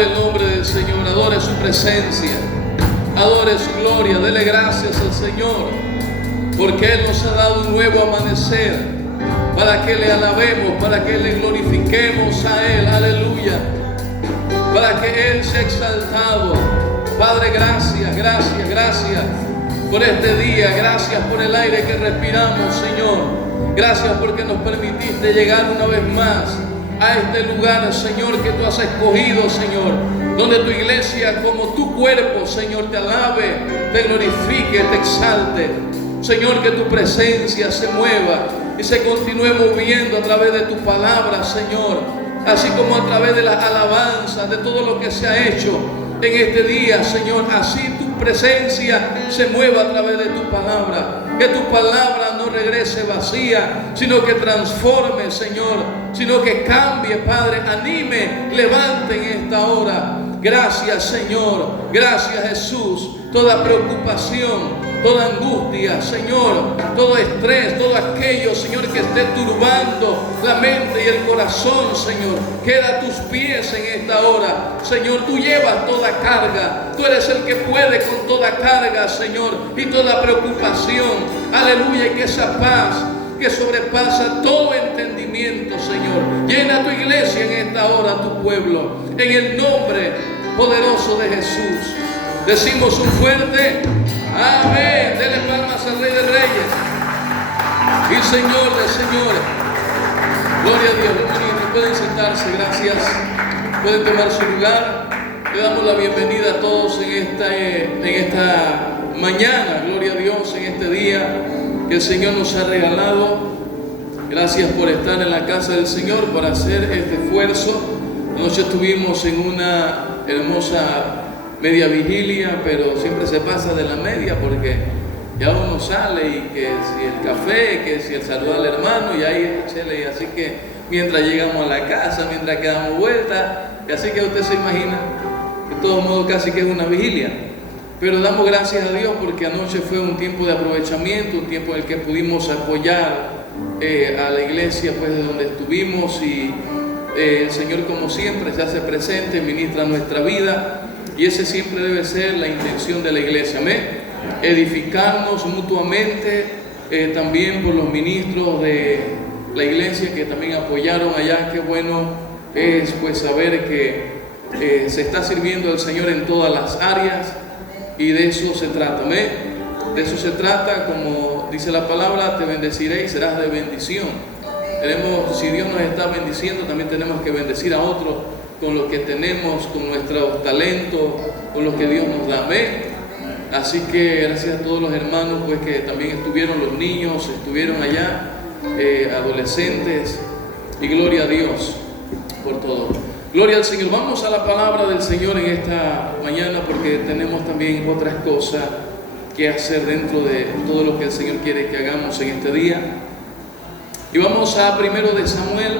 Adore el nombre del Señor, adore su presencia, adore su gloria, dele gracias al Señor, porque Él nos ha dado un nuevo amanecer, para que le alabemos, para que le glorifiquemos a Él, aleluya, para que Él sea exaltado. Padre, gracias, gracias, gracias por este día, gracias por el aire que respiramos, Señor, gracias porque nos permitiste llegar una vez más a este lugar, Señor, que tú has escogido, Señor, donde tu iglesia como tu cuerpo, Señor, te alabe, te glorifique, te exalte. Señor, que tu presencia se mueva y se continúe moviendo a través de tu palabra, Señor, así como a través de las alabanzas, de todo lo que se ha hecho en este día, Señor. Así tu presencia se mueva a través de tu palabra, que tu palabra no regrese vacía, sino que transforme, Señor, sino que cambie, Padre, anime, levante en esta hora. Gracias, Señor, gracias, Jesús. Toda preocupación, toda angustia, Señor, todo estrés, todo aquello, Señor, que esté turbando la mente y el corazón, Señor, queda a tus pies en esta hora. Señor, tú llevas toda carga, tú eres el que puede con toda carga, Señor, y toda preocupación. Aleluya, y que esa paz que sobrepasa todo entendimiento, Señor, llena tu iglesia en esta hora, tu pueblo, en el nombre poderoso de Jesús. Decimos un fuerte amén. Denle palmas al Rey de Reyes y Señor de Señores. Gloria a Dios, hermanitos, pueden sentarse, gracias. Pueden tomar su lugar. Le damos la bienvenida a todos en esta mañana, gloria a Dios, en este día que el Señor nos ha regalado. Gracias por estar en la casa del Señor, para hacer este esfuerzo. Anoche estuvimos en una hermosa media vigilia, pero siempre se pasa de la media porque ya uno sale y que si el café, que si el saludo al hermano, y ahí y así que mientras llegamos a la casa, mientras que damos vuelta, y así que usted se imagina, de todos modos casi que es una vigilia. Pero damos gracias a Dios porque anoche fue un tiempo de aprovechamiento, un tiempo en el que pudimos apoyar a la iglesia pues de donde estuvimos, y el Señor, como siempre, se hace presente, ministra nuestra vida. Y ese siempre debe ser la intención de la iglesia, amén. Edificarnos mutuamente, también por los ministros de la iglesia que también apoyaron allá. Qué bueno es pues saber que se está sirviendo al Señor en todas las áreas, y de eso se trata, amén. De eso se trata, como dice la palabra, te bendeciré y serás de bendición. Si Dios nos está bendiciendo, también tenemos que bendecir a otros con lo que tenemos, con nuestros talentos, con lo que Dios nos da, amén. Así que gracias a todos los hermanos pues que también estuvieron, los niños estuvieron allá, adolescentes, y gloria a Dios por todo. Gloria al Señor. Vamos a la palabra del Señor en esta mañana, porque tenemos también otras cosas que hacer dentro de todo lo que el Señor quiere que hagamos en este día. Y vamos a Primero de Samuel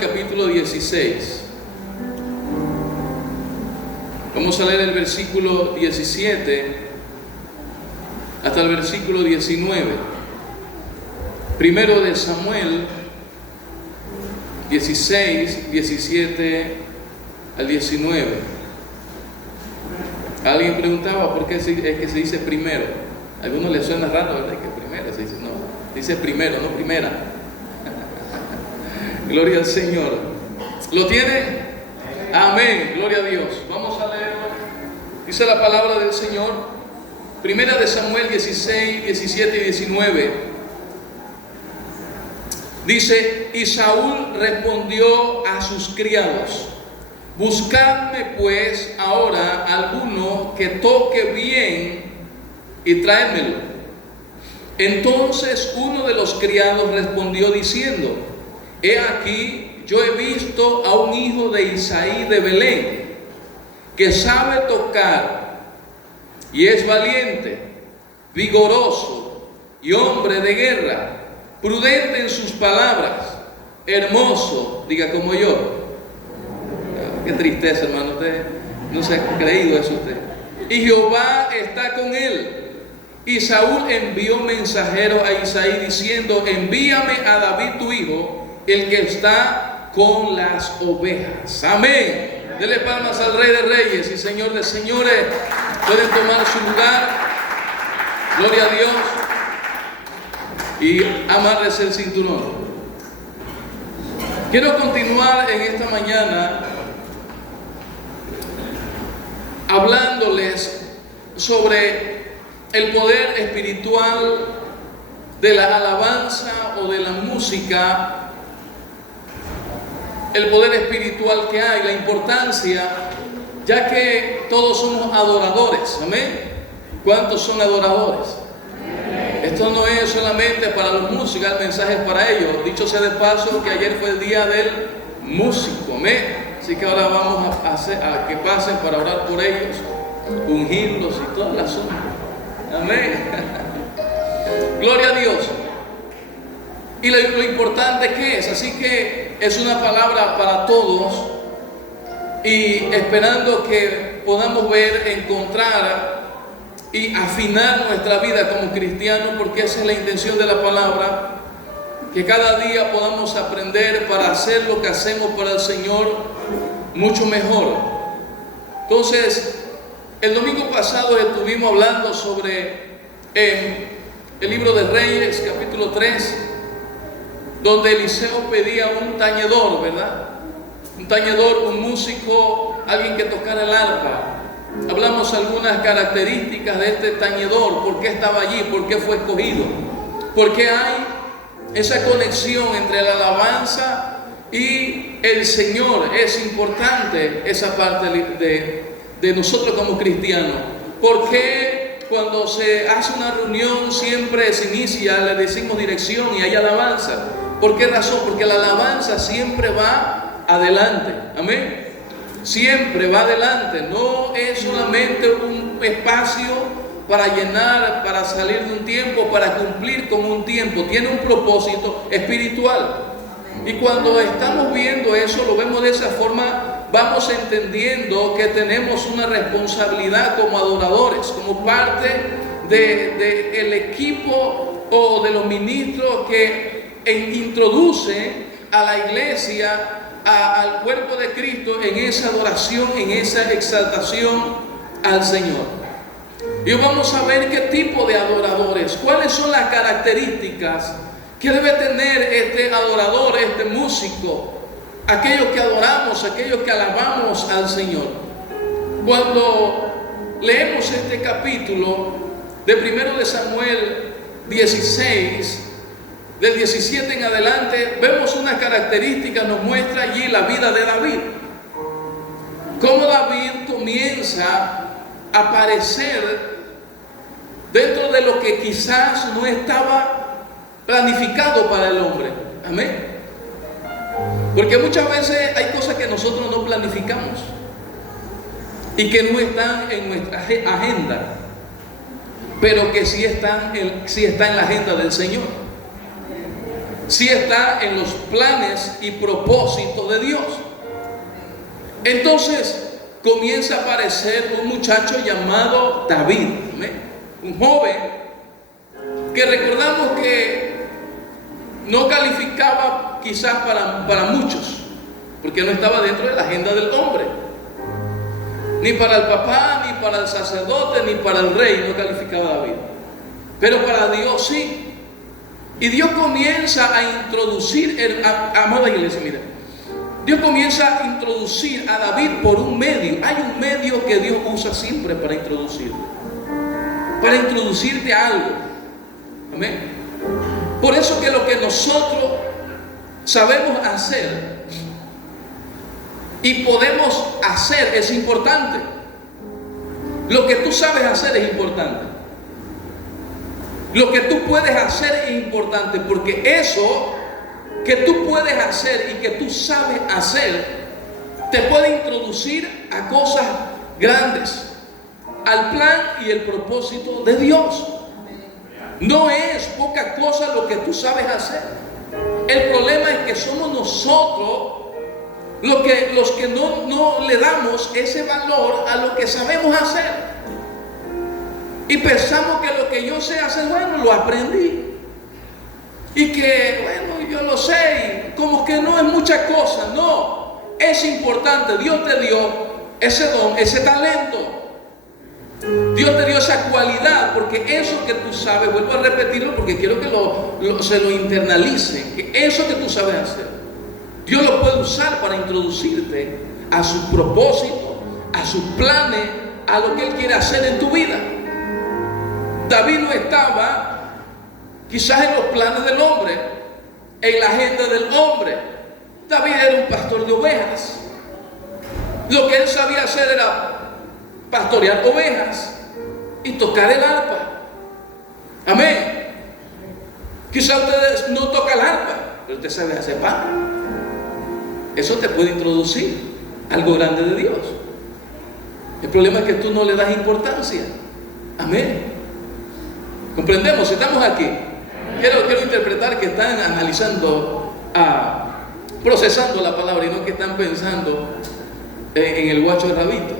capítulo 16. Vamos a leer el versículo 17 hasta el versículo 19. Primero de Samuel 16, 17 al 19. Alguien preguntaba por qué es que se dice primero. A algunos les suena raro, ¿verdad? Que primero se dice, no, dice primero, no primera. Gloria al Señor. ¿Lo tiene? Amén. Gloria a Dios. Vamos a leerlo. Dice la palabra del Señor. Primera de Samuel 16, 17 y 19. Dice: y Saúl respondió a sus criados: buscadme pues ahora alguno que toque bien y tráemelo. Entonces uno de los criados respondió diciendo: he aquí, yo he visto a un hijo de Isaí de Belén, que sabe tocar y es valiente, vigoroso y hombre de guerra, prudente en sus palabras, hermoso, diga como yo. Qué tristeza, hermano, usted no se ha creído eso usted. Y Jehová está con él. Y Saúl envió mensajeros a Isaí diciendo: envíame a David tu hijo, el que está con las ovejas. Amén. Dele palmas al Rey de Reyes y Señor de Señores. Pueden tomar su lugar. Gloria a Dios. Y amarles el cinturón. Quiero continuar en esta mañana hablándoles sobre el poder espiritual de la alabanza o de la música, el poder espiritual que hay, la importancia, ya que todos somos adoradores. Amén. ¿Cuántos son adoradores? Esto no es solamente para los músicos, el mensaje es para ellos. Dicho sea de paso que ayer fue el día del músico. Amén. Así que ahora vamos a que pasen para orar por ellos, ungirlos y todas las cosas. Amén. Gloria a Dios. Y lo importante que es, así que es una palabra para todos y esperando que podamos ver, encontrar y afinar nuestra vida como cristianos, porque esa es la intención de la palabra, que cada día podamos aprender para hacer lo que hacemos para el Señor mucho mejor. Entonces, el domingo pasado estuvimos hablando sobre el libro de Reyes, capítulo 3, donde Eliseo pedía un tañedor, ¿verdad? Un tañedor, un músico, alguien que tocara el arpa. Hablamos algunas características de este tañedor, por qué estaba allí, por qué fue escogido, por qué hay esa conexión entre la alabanza y el Señor. Es importante esa parte de nosotros como cristianos. ¿Por qué cuando se hace una reunión siempre se inicia, le decimos dirección y hay alabanza? ¿Por qué razón? Porque la alabanza siempre va adelante. Amén. Siempre va adelante. No es solamente un espacio para llenar, para salir de un tiempo, para cumplir con un tiempo. Tiene un propósito espiritual. Y cuando estamos viendo eso, lo vemos de esa forma, vamos entendiendo que tenemos una responsabilidad como adoradores, como parte del equipo o de los ministros que introducen a la iglesia, al cuerpo de Cristo en esa adoración, en esa exaltación al Señor. Y vamos a ver qué tipo de adoradores, cuáles son las características que debe tener este adorador, este músico, aquellos que adoramos, aquellos que alabamos al Señor. Cuando leemos este capítulo de 1 de Samuel 16, del 17 en adelante, vemos una característica, nos muestra allí la vida de David. Cómo David comienza a aparecer dentro de lo que quizás no estaba planificado para el hombre. Amén. Porque muchas veces hay cosas que nosotros no planificamos y que no están en nuestra agenda, pero que sí está en la agenda del Señor. Sí está en los planes y propósitos de Dios. Entonces comienza a aparecer un muchacho llamado David, ¿amén? Un joven que recordamos que no calificaba quizás para muchos, porque no estaba dentro de la agenda del hombre, ni para el papá, ni para el sacerdote, ni para el rey no calificaba David, pero para Dios sí. Y Dios comienza a introducir, amada iglesia, mira, Dios comienza a introducir a David por un medio. Hay un medio que Dios usa siempre para introducirte a algo. Amén. Por eso que lo que nosotros sabemos hacer y podemos hacer es importante. Lo que tú sabes hacer es importante. Lo que tú puedes hacer es importante, porque eso que tú puedes hacer y que tú sabes hacer te puede introducir a cosas grandes, al plan y el propósito de Dios. No es poca cosa lo que tú sabes hacer. El problema es que somos nosotros los que no le damos ese valor a lo que sabemos hacer. Y pensamos que lo que yo sé hacer, bueno, lo aprendí. Y que, bueno, yo lo sé, como que no es mucha cosa. No, es importante. Dios te dio ese don, ese talento. Dios te dio esa cualidad, porque eso que tú sabes, vuelvo a repetirlo porque quiero que se lo internalicen, que eso que tú sabes hacer, Dios lo puede usar para introducirte a sus propósitos, a sus planes, a lo que Él quiere hacer en tu vida. David no estaba quizás en los planes del hombre, en la agenda del hombre. David era un pastor de ovejas. Lo que él sabía hacer era pastorear ovejas y tocar el arpa. Amén. Quizás usted no toca el arpa, pero usted sabe hacer pan. Eso te puede introducir algo grande de Dios. El problema es que tú no le das importancia. Amén. ¿Comprendemos? Si estamos aquí, quiero interpretar que están analizando, procesando la palabra, y no que están pensando en el guacho de rabito.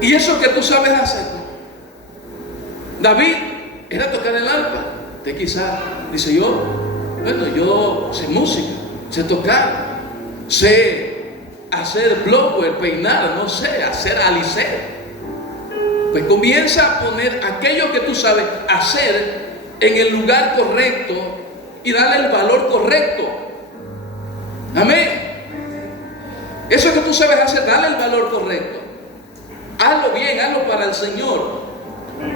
Y eso que tú sabes hacer. David era tocar el arpa. Usted quizás dice: yo sé música, sé tocar, sé hacer blower, peinar, no sé, hacer alicer. Pues comienza a poner aquello que tú sabes hacer en el lugar correcto y darle el valor correcto. Amén. Eso que tú sabes hacer, dale el valor correcto. Hazlo bien, hazlo para el Señor.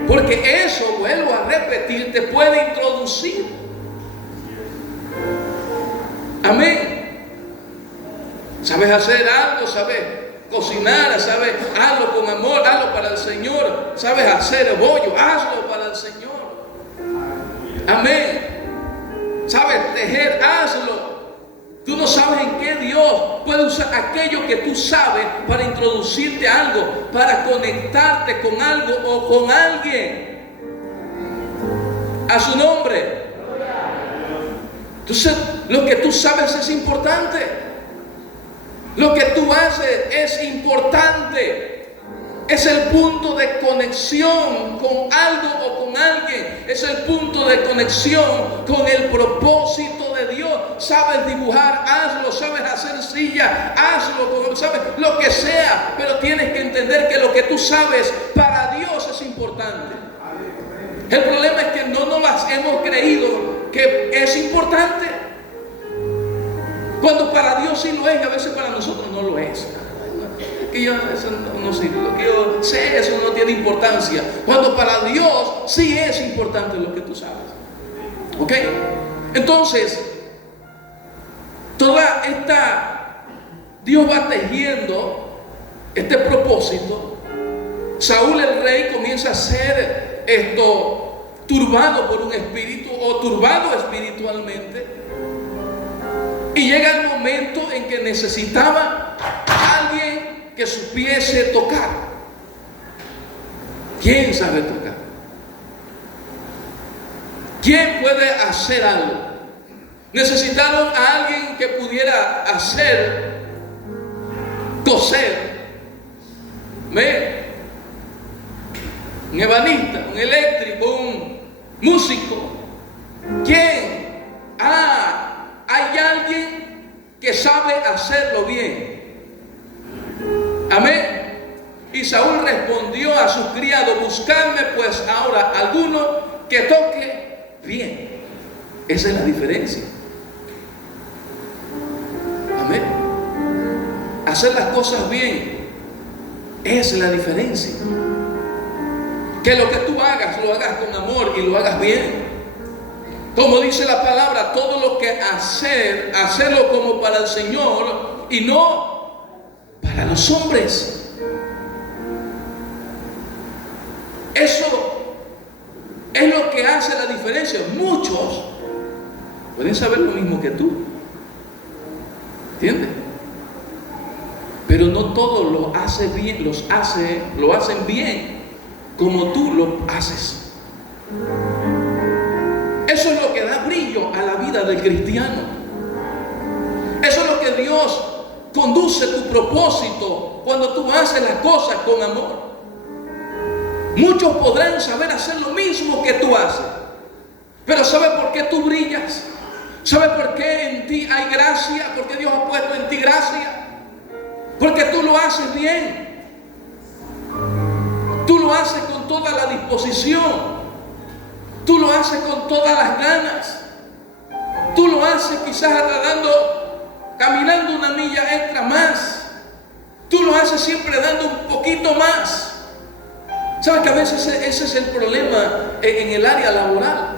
Porque eso, vuelvo a repetir, te puede introducir. Amén. Sabes hacer algo, sabes cocinar, sabes, hazlo con amor, hazlo para el Señor. Sabes hacer bollo, hazlo para el Señor. Amén. Sabes tejer, hazlo. Tú no sabes en qué Dios puede usar aquello que tú sabes para introducirte a algo, para conectarte con algo o con alguien. A su nombre. Entonces, lo que tú sabes es importante. Lo que tú haces es importante. Es el punto de conexión con algo o con alguien. Es el punto de conexión con el propósito de Dios. Sabes dibujar, hazlo. Sabes hacer silla, hazlo. Sabes lo que sea. Pero tienes que entender que lo que tú sabes para Dios es importante. El problema es que no nos las hemos creído que es importante. Cuando para Dios sí lo es, y a veces para nosotros no lo es. Que yo, eso no sirve, lo que yo sé, eso no tiene importancia. Cuando para Dios sí es importante lo que tú sabes. ¿Ok? Entonces, toda esta, Dios va tejiendo este propósito. Saúl el rey comienza a ser turbado por un espíritu o turbado espiritualmente. Y llega el momento en que necesitaba a alguien que supiese tocar. ¿Quién sabe tocar? ¿Quién puede hacer algo? Necesitaron a alguien que pudiera hacer, coser. ¿Ve? Un ebanista, un eléctrico, un músico. ¿Quién? Hay alguien que sabe hacerlo bien. Amén. Y Saúl respondió a sus criados: buscadme pues ahora alguno que toque bien. Esa es la diferencia. Amén. Hacer las cosas bien es la diferencia. Que lo que tú hagas, lo hagas con amor y lo hagas bien. Como dice la palabra, todo lo que hacerlo como para el Señor y no para los hombres. Eso es lo que hace la diferencia. Muchos pueden saber lo mismo que tú. ¿Entiendes? Pero no todos lo hacen bien como tú lo haces. Eso es lo que da brillo a la vida del cristiano. Eso es lo que Dios conduce tu propósito cuando tú haces las cosas con amor. Muchos podrán saber hacer lo mismo que tú haces. Pero ¿sabe por qué tú brillas? ¿Sabe por qué en ti hay gracia? Porque Dios ha puesto en ti gracia. Porque tú lo haces bien. Tú lo haces con toda la disposición. Tú lo haces con todas las ganas. Tú lo haces quizás hasta caminando una milla extra más. Tú lo haces siempre dando un poquito más. ¿Sabes que a veces ese es el problema en el área laboral?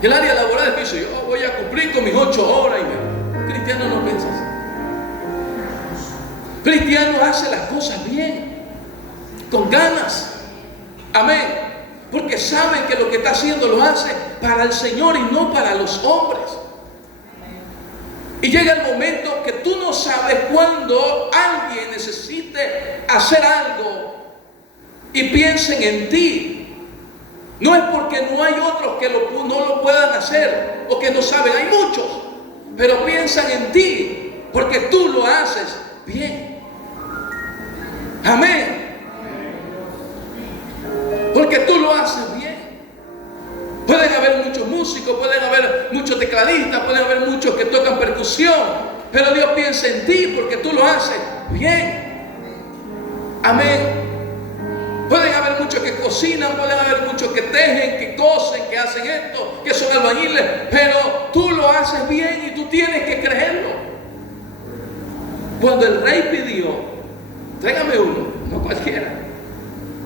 El área laboral dice, yo voy a cumplir con mis 8 horas. Un cristiano no piensa así. Cristiano hace las cosas bien, con ganas. Amén. Porque sabe que lo que está haciendo lo hace para el Señor y no para los hombres. Y llega el momento que tú no sabes cuándo alguien necesite hacer algo y piensen en ti. No es porque no hay otros que no lo puedan hacer o que no saben, hay muchos, pero piensan en ti porque tú lo haces bien. Amén. Porque tú lo haces bien. Pueden haber muchos músicos, pueden haber muchos tecladistas, pueden haber muchos que tocan percusión, pero Dios piensa en ti porque tú lo haces bien. Amén. Pueden haber muchos que cocinan, pueden haber muchos que tejen, que cosen, que hacen esto, que son albañiles, pero tú lo haces bien y tú tienes que creerlo. Cuando el rey pidió, tráigame uno, no cualquiera,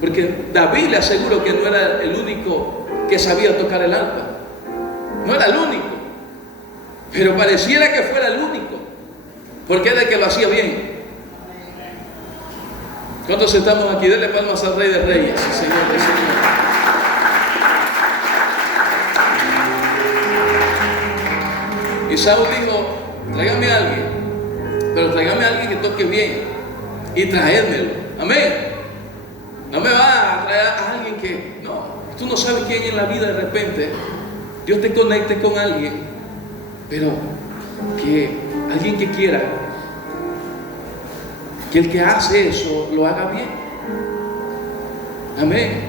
porque David le aseguro que no era el único que sabía tocar el arpa, no era el único, pero pareciera que fuera el único, porque era el que lo hacía bien. ¿Cuántos estamos aquí? Denle palmas al Rey de Reyes, Señor de Señor. Y Saúl dijo, tráigame a alguien, pero tráigame a alguien que toque bien y traédmelo. Amén. No me va a traer a alguien que, no, tú no sabes quién en la vida de repente Dios te conecte con alguien, pero que alguien que quiera que el que hace eso lo haga bien. Amén.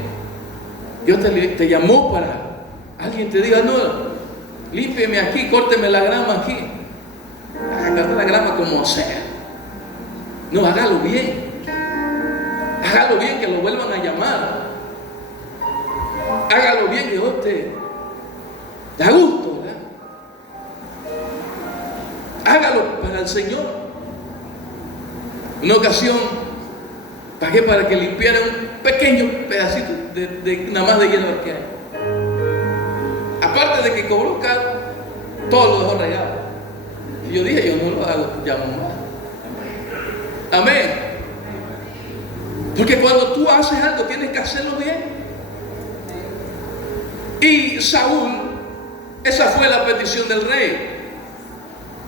Dios te llamó para alguien te diga, no, límpieme aquí, córteme la grama aquí, hágame la grama como sea. No, hágalo bien. Hágalo bien, que lo vuelvan a llamar. Hágalo bien, que Dios te da gusto, ¿verdad? Hágalo para el Señor. Una ocasión pagué para que limpiara un pequeño pedacito de nada más de hielo que hay. Aparte de que cobró caro, todo lo dejó regado. Y yo dije, yo no lo hago, llamo más. Amén. Porque cuando tú haces algo tienes que hacerlo bien. Y Saúl, esa fue la petición del rey.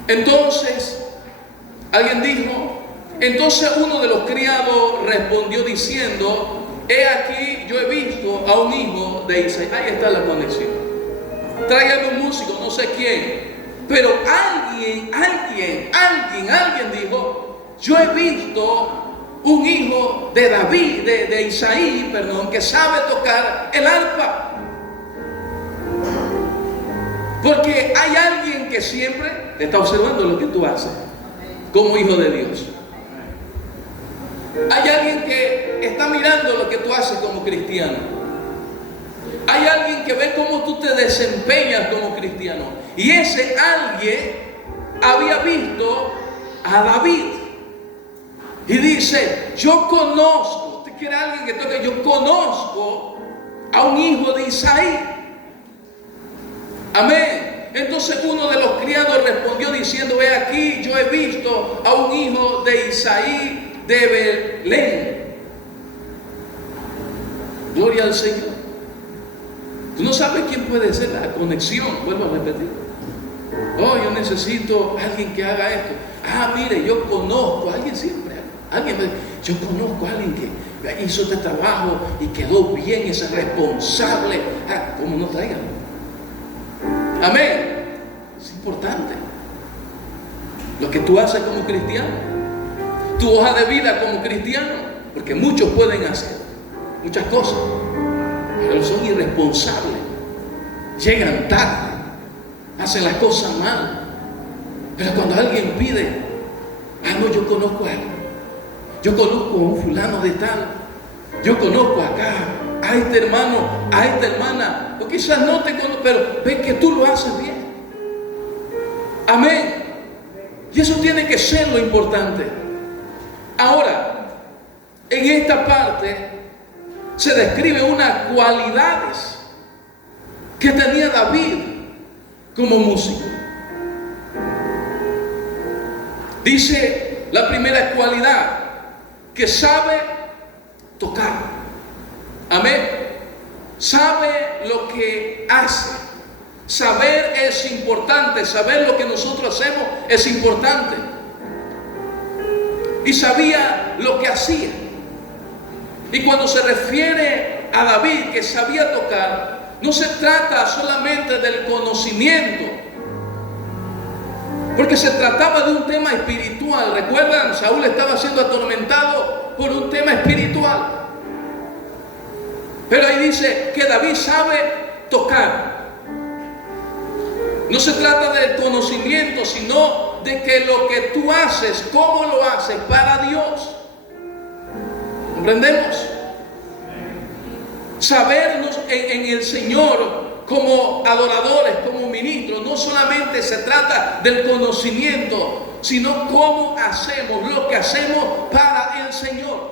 Entonces, alguien dijo, entonces uno de los criados respondió diciendo, he aquí, yo he visto a un hijo de Isaí. Ahí está la conexión. Tráigame un músico, no sé quién, pero alguien dijo, yo he visto un hijo de David, de Isaí, perdón, que sabe tocar el arpa. Porque hay alguien que siempre está observando lo que tú haces como hijo de Dios. Hay alguien que está mirando lo que tú haces como cristiano. Hay alguien que ve cómo tú te desempeñas como cristiano. Y ese alguien había visto a David. Y dice, yo conozco, usted quiere alguien que toque, yo conozco a un hijo de Isaí. Amén. Entonces uno de los criados respondió diciendo, ve aquí, yo he visto a un hijo de Isaí de Belén. Gloria al Señor. Tú no sabes quién puede ser la conexión. Vuelvo a repetir. Oh, yo necesito a alguien que haga esto. Ah, mire, yo conozco a alguien siempre. Yo conozco a alguien que hizo este trabajo y quedó bien, es responsable. Ah, ¿cómo no traigan? Amén. Es importante lo que tú haces como cristiano, tu hoja de vida como cristiano, porque muchos pueden hacer muchas cosas, pero son irresponsables, llegan tarde, hacen las cosas mal. Pero cuando alguien pide, no, yo conozco a él, yo conozco a un fulano de tal, yo conozco acá a este hermano, a esta hermana, o quizás no te conozco, pero ve que tú lo haces bien. Amén. Y eso tiene que ser lo importante. Ahora, en esta parte se describe unas cualidades que tenía David como músico. Dice la primera cualidad, que sabe tocar. Amén. Sabe lo que hace. Saber es importante. Saber lo que nosotros hacemos es importante. Y sabía lo que hacía. Y cuando se refiere a David que sabía tocar, no se trata solamente del conocimiento, porque se trataba de un tema espiritual. ¿Recuerdan? Saúl estaba siendo atormentado por un tema espiritual. Pero ahí dice que David sabe tocar. No se trata del conocimiento, sino de que lo que tú haces, cómo lo haces para Dios. ¿Comprendemos? Sabernos en el Señor como adoradores, como ministros, no solamente se trata del conocimiento, sino cómo hacemos lo que hacemos para el Señor.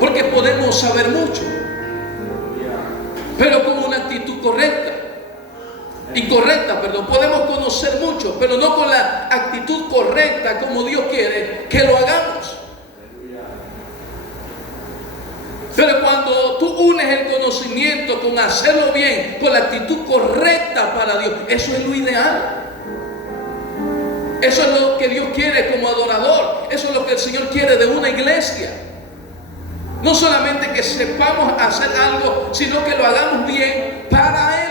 Porque podemos saber mucho, pero con una actitud incorrecta, podemos conocer mucho, pero no con la actitud correcta como Dios quiere que lo hagamos. Pero cuando tú unes el conocimiento con hacerlo bien, con la actitud correcta para Dios, eso es lo ideal. Eso es lo que Dios quiere como adorador. Eso es lo que el Señor quiere de una iglesia. No solamente que sepamos hacer algo, sino que lo hagamos bien para Él.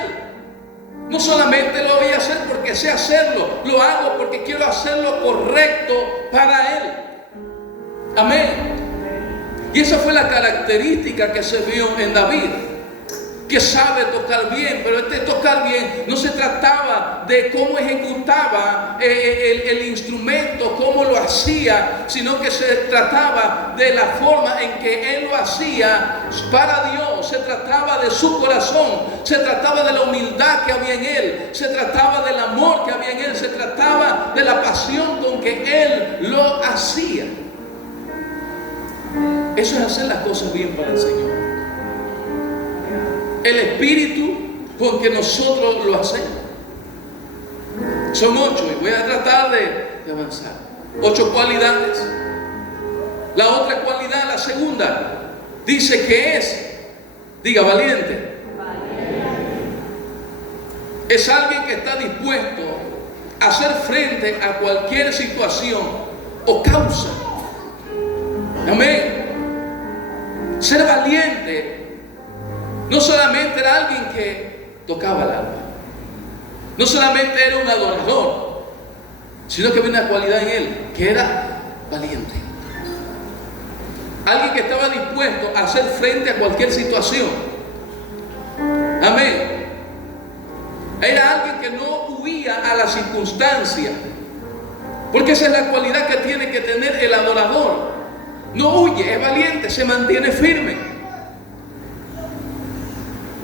No solamente lo voy a hacer porque sé hacerlo, lo hago porque quiero hacerlo correcto para Él. Amén. Y esa fue la característica que se vio en David, que sabe tocar bien. Pero este tocar bien no se trataba de cómo ejecutaba el instrumento, cómo lo hacía, sino que se trataba de la forma en que él lo hacía para Dios. Se trataba de su corazón, se trataba de la humildad que había en él, se trataba del amor que había en él, se trataba de la pasión con que él lo hacía. Eso es hacer las cosas bien para el Señor. El espíritu con que nosotros lo hacemos. Son 8 y voy a tratar de avanzar. 8 cualidades. La otra cualidad, la segunda, dice que es, diga, valiente. Es alguien que está dispuesto a hacer frente a cualquier situación o causa. Amén. Ser valiente no solamente era alguien que tocaba el alma, no solamente era un adorador, sino que había una cualidad en él, que era valiente. Alguien que estaba dispuesto a hacer frente a cualquier situación. Amén. Era alguien que no huía a la circunstancia, porque esa es la cualidad que tiene que tener el adorador. No huye, es valiente, se mantiene firme.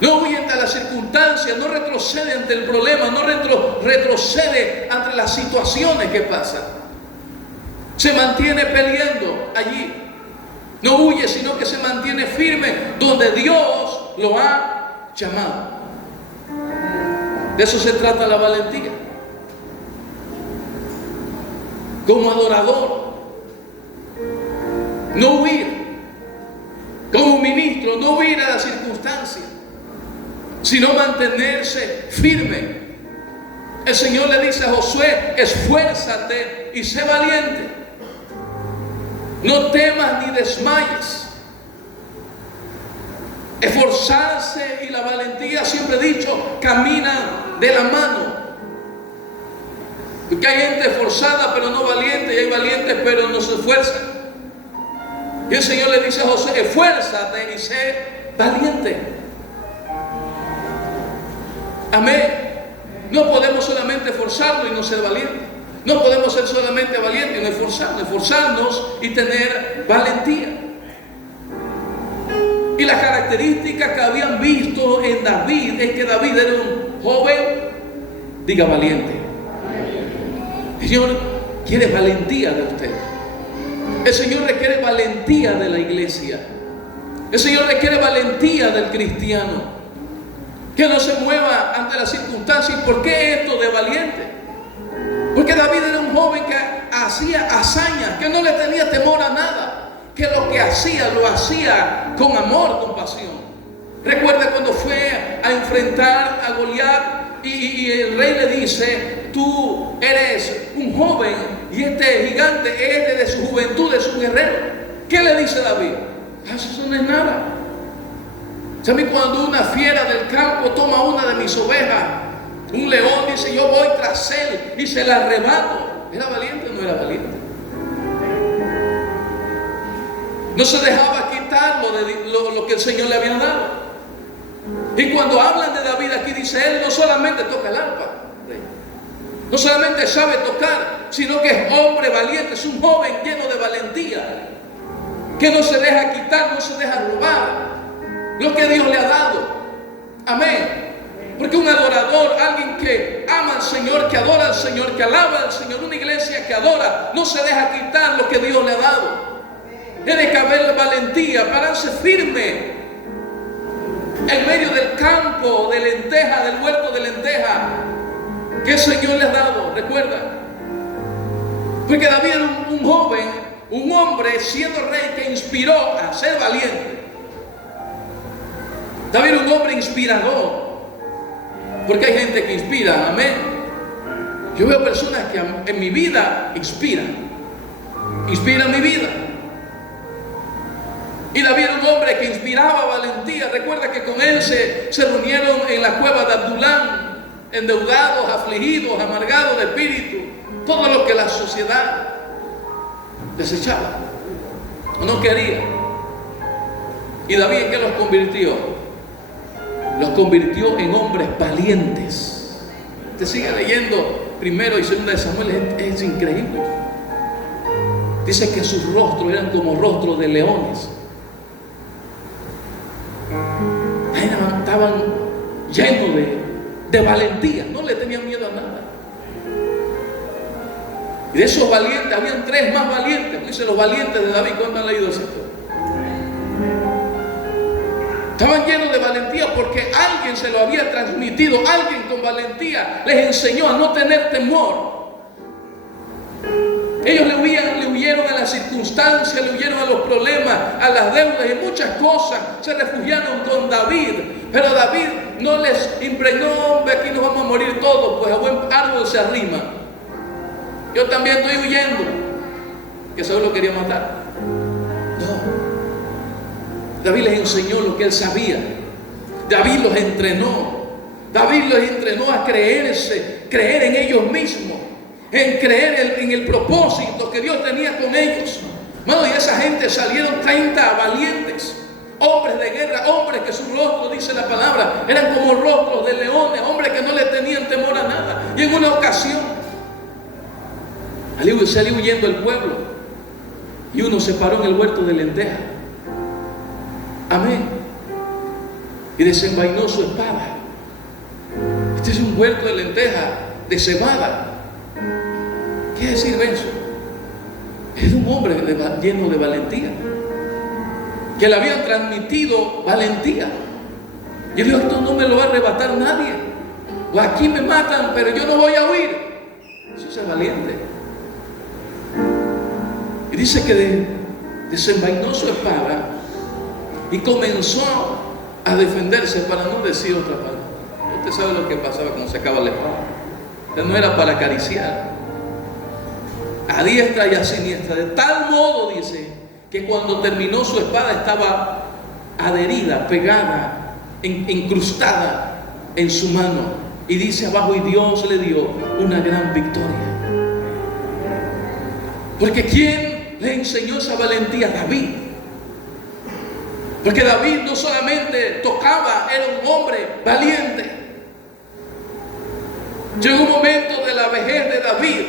No huye ante las circunstancias, no retrocede ante el problema, no retrocede ante las situaciones que pasan. Se mantiene peleando allí. No huye, sino que se mantiene firme donde Dios lo ha llamado. De eso se trata la valentía. Como adorador, no huir. Como ministro, no huir a las circunstancias, sino mantenerse firme. El Señor le dice a Josué: esfuérzate y sé valiente. No temas ni desmayes. Esforzarse y la valentía, siempre he dicho, caminan de la mano. Porque hay gente esforzada pero no valiente, y hay valientes pero no se esfuerzan. Y el Señor le dice a José: esfuérzate y sé valiente. Amén. No podemos solamente esforzarnos y no ser valientes. No podemos ser solamente valientes y no esforzarnos y tener valentía. Y las características que habían visto en David es que David era un joven, diga valiente. El Señor quiere valentía de usted. El Señor requiere valentía de la iglesia. El Señor requiere valentía del cristiano. Que no se mueva ante las circunstancias. ¿Y por qué esto de valiente? Porque David era un joven que hacía hazañas, que no le tenía temor a nada, que lo que hacía lo hacía con amor, con pasión. Recuerda cuando fue a enfrentar a Goliat y el rey le dice: tú eres un joven y este gigante es de su juventud, de su guerrero. ¿Qué le dice David? Eso no es nada. ¿Sabe cuando una fiera del campo toma una de mis ovejas? Un león dice: yo voy tras él y se la arrebato. ¿Era valiente o no era valiente? No se dejaba quitar lo que el Señor le había dado. Y cuando hablan de David aquí dice: él no solamente toca el arpa, no solamente sabe tocar, sino que es hombre valiente, es un joven lleno de valentía, que no se deja quitar, no se deja robar lo que Dios le ha dado. Amén. Porque un adorador, alguien que ama al Señor, que adora al Señor, que alaba al Señor, una iglesia que adora, no se deja quitar lo que Dios le ha dado. Tiene que haber valentía, pararse firme en medio del campo de lenteja, del huerto de lenteja que el Señor le ha dado. Recuerda, porque David era un joven, un hombre siendo rey que inspiró a ser valiente. David era un hombre inspirador. Porque hay gente que inspira, amén. Yo veo personas que en mi vida inspiran mi vida. Y David era un hombre que inspiraba valentía. Recuerda que con él se reunieron en la cueva de Adulán, endeudados, afligidos, amargados de espíritu, todo lo que la sociedad desechaba o no quería. ¿Y David en qué los convirtió? Los convirtió en hombres valientes. Te sigue leyendo primero y segunda de Samuel, es increíble. Dice que sus rostros eran como rostros de leones. Estaban llenos de valentía, no le tenían miedo a nada. Y de esos valientes, habían tres más valientes. Dice los valientes de David. ¿Cuántos han leído eso? Estaban llenos de valentía porque alguien se lo había transmitido. Alguien con valentía les enseñó a no tener temor. Ellos le huyeron a las circunstancias, le huyeron a los problemas, a las deudas y muchas cosas. Se refugiaron con David. Pero David no les impregnó: hombre, aquí nos vamos a morir todos, pues a buen árbol se arrima. Yo también estoy huyendo. Que Saúl lo quería matar. No. David les enseñó lo que él sabía. David los entrenó. David los entrenó a creer en ellos mismos, en creer en el propósito que Dios tenía con ellos. Bueno, y esa gente salieron 30 valientes, hombres de guerra, hombres que sus rostros, dice la palabra, eran como rostros de leones, hombres que no le tenían temor a nada. Y en una ocasión salió huyendo el pueblo y uno se paró en el huerto de lenteja. Amén. Y desenvainó su espada. Este es un huerto de lenteja, de cebada. ¿Qué decir eso? Es un hombre lleno de valentía, que le habían transmitido valentía. Y dijo: esto no me lo va a arrebatar nadie. O aquí me matan, pero yo no voy a huir. Eso es valiente. Y dice que desenvainó su espada y comenzó a defenderse, para no decir otra palabra. Usted sabe lo que pasaba cuando sacaba la espada. Usted no era para acariciar, a diestra y a siniestra, de tal modo, dice, que cuando terminó su espada estaba adherida, pegada, incrustada en su mano. Y dice abajo: y Dios le dio una gran victoria. Porque ¿quién le enseñó esa valentía? David. Porque David no solamente tocaba, era un hombre valiente. Llegó un momento de la vejez de David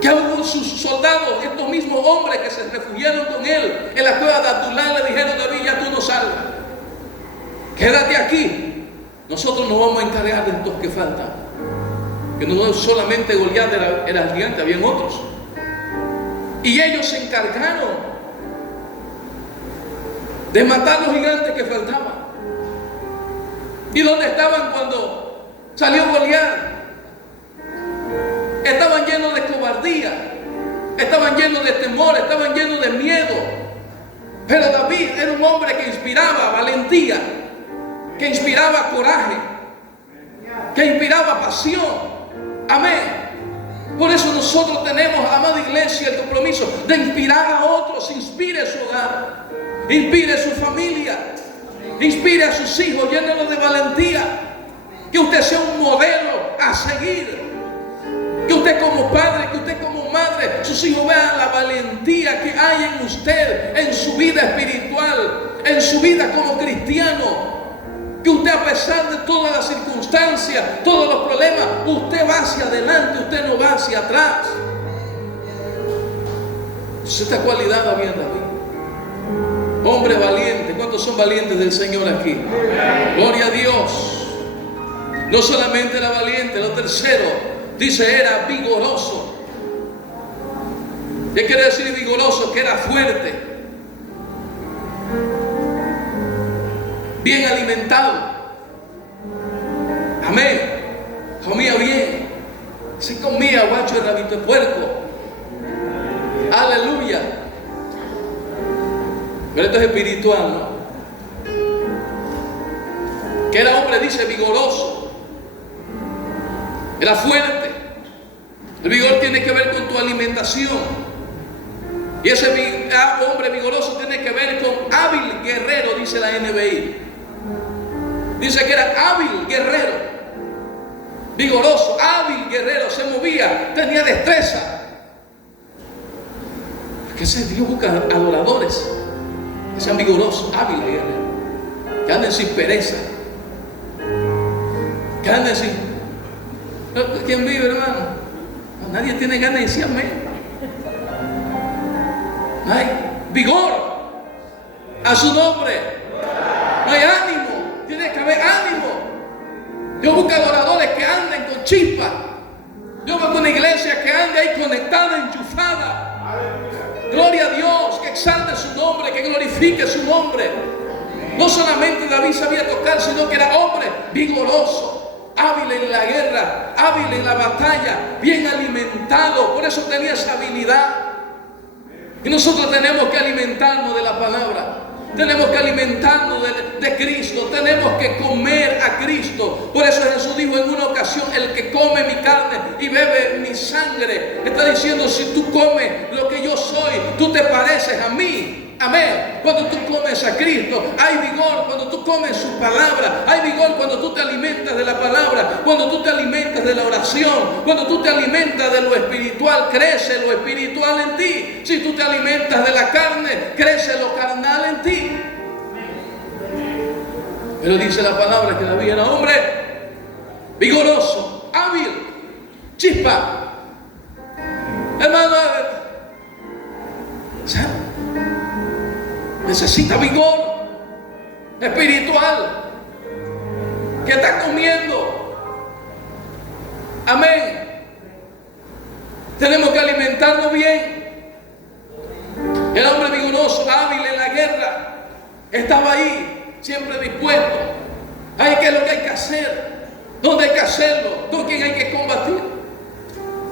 que aún sus soldados, estos mismos hombres que se refugiaron con él en la cueva de Adulán, le dijeron: David, ya tú no salgas, quédate aquí, nosotros nos vamos a encargar de estos que faltan. Que no solamente Goliat era el gigante, habían otros. Y ellos se encargaron de matar los gigantes que faltaban. ¿Y dónde estaban cuando salió Goliat? Estaban llenos de cobardía, estaban llenos de temor, estaban llenos de miedo. Pero David era un hombre que inspiraba valentía, que inspiraba coraje, que inspiraba pasión. Amén. Por eso nosotros tenemos, amada iglesia, el compromiso de inspirar a otros. Inspire su hogar, inspire su familia, inspire a sus hijos, llénelos de valentía. Que usted sea un modelo a seguir. Que usted como padre, que usted como madre, sus hijos vean la valentía que hay en usted, en su vida espiritual, en su vida como cristiano. Que usted, a pesar de todas las circunstancias, todos los problemas, usted va hacia adelante, usted no va hacia atrás. Esta cualidad había en David. Hombre valiente. ¿Cuántos son valientes del Señor aquí? Gloria a Dios. No solamente era valiente, lo tercero, dice, era vigoroso. ¿Qué quiere decir vigoroso? Que era fuerte, bien alimentado. Amén. Comía bien. Se comía guacho de rabito de puerco. Aleluya. Pero esto es espiritual, ¿no? Que era hombre, dice, vigoroso. Era fuerte. El vigor tiene que ver con tu alimentación. Y ese hombre vigoroso tiene que ver con hábil guerrero, dice la NBI. Dice que era hábil guerrero, vigoroso, hábil guerrero, se movía, tenía destreza. Porque ese Dios busca adoradores que sean vigorosos, hábiles guerreros, que anden sin pereza, que anden sin... ¿Quién vive, hermano? Nadie tiene ganas de decir amén. No hay vigor a su nombre. No hay ánimo. Tiene que haber ánimo. Dios busca adoradores que anden con chispa. Dios busca una iglesia que ande ahí conectada, enchufada. Gloria a Dios, que exalte su nombre, que glorifique su nombre. No solamente David sabía tocar, sino que era hombre vigoroso, hábil en la guerra, hábil en la batalla, bien alimentado. Por eso tenía esa habilidad. Y nosotros tenemos que alimentarnos de la palabra. Tenemos que alimentarnos de Cristo. Tenemos que comer a Cristo. Por eso Jesús dijo en una ocasión: el que come mi carne y bebe mi sangre. Está diciendo, si tú comes lo que yo soy, tú te pareces a mí. Amén. Cuando tú comes a Cristo, hay vigor. Cuando tú comes su palabra, hay vigor. Cuando tú te alimentas de la palabra, cuando tú te alimentas de la oración, cuando tú te alimentas de lo espiritual, crece lo espiritual en ti. Si tú te alimentas de la carne, crece lo carnal en ti. Pero dice la palabra que David era hombre vigoroso, hábil, chispa. Hermano, necesita vigor espiritual. ¿Qué está comiendo? Amén. Tenemos que alimentarnos bien. El hombre vigoroso, hábil en la guerra, estaba ahí, siempre dispuesto. ¿Qué es lo que hay que hacer? ¿Dónde hay que hacerlo? ¿Con quién hay que combatir?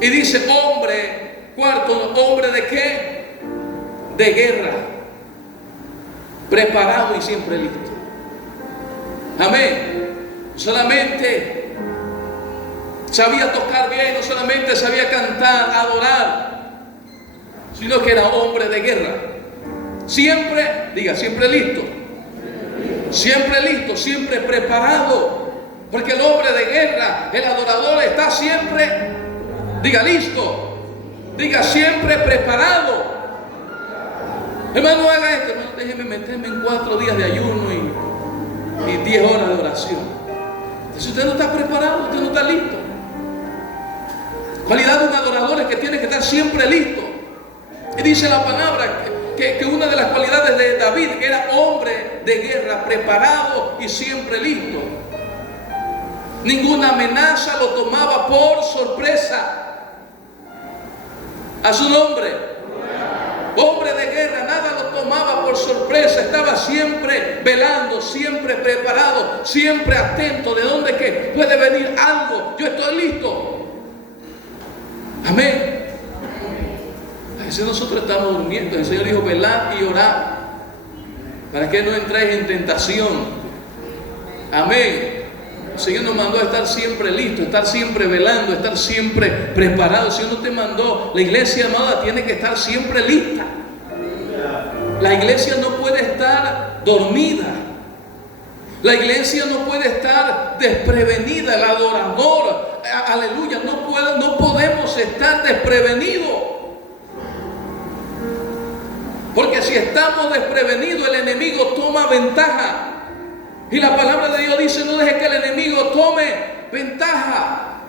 Y dice hombre, cuarto, hombre de qué? De guerra. Preparado y siempre listo. Amén. Solamente sabía tocar bien, no solamente sabía cantar, adorar, sino que era hombre de guerra. Siempre, diga, siempre listo. Siempre listo, siempre preparado. Porque el hombre de guerra, el adorador, está siempre, diga, listo. Diga, siempre preparado. Hermano, haga esto. Hermano, déjeme meterme en 4 días de ayuno y 10 horas de oración. Entonces usted no está preparado, usted no está listo. Cualidad de un adorador es que tiene que estar siempre listo. Y dice la palabra que una de las cualidades de David era hombre de guerra, preparado y siempre listo. Ninguna amenaza lo tomaba por sorpresa. A su nombre. Hombre de guerra, nada lo tomaba por sorpresa. Estaba siempre velando, siempre preparado, siempre atento. ¿De dónde que puede venir algo? Yo estoy listo. Amén. A veces nosotros estamos durmiendo. El Señor dijo: velad y orad, para que no entréis en tentación. Amén. El Señor nos mandó a estar siempre listos, estar siempre velando, estar siempre preparados. El Señor no te mandó. La iglesia, amada, tiene que estar siempre lista. La iglesia no puede estar dormida. La iglesia no puede estar desprevenida. El adorador, aleluya, no podemos estar desprevenidos. Porque si estamos desprevenidos, el enemigo toma ventaja. Y la palabra de Dios dice: no deje que el enemigo tome ventaja.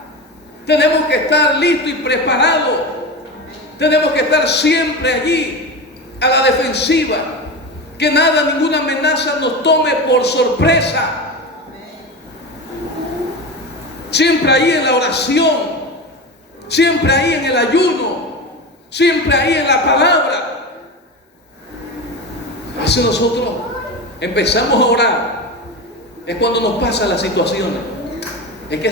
Tenemos que estar listos y preparados. Tenemos que estar siempre allí, a la defensiva. Que nada, ninguna amenaza nos tome por sorpresa. Siempre ahí en la oración, siempre ahí en el ayuno, siempre ahí en la palabra. A veces nosotros empezamos a orar, es cuando nos pasan las situaciones. Es que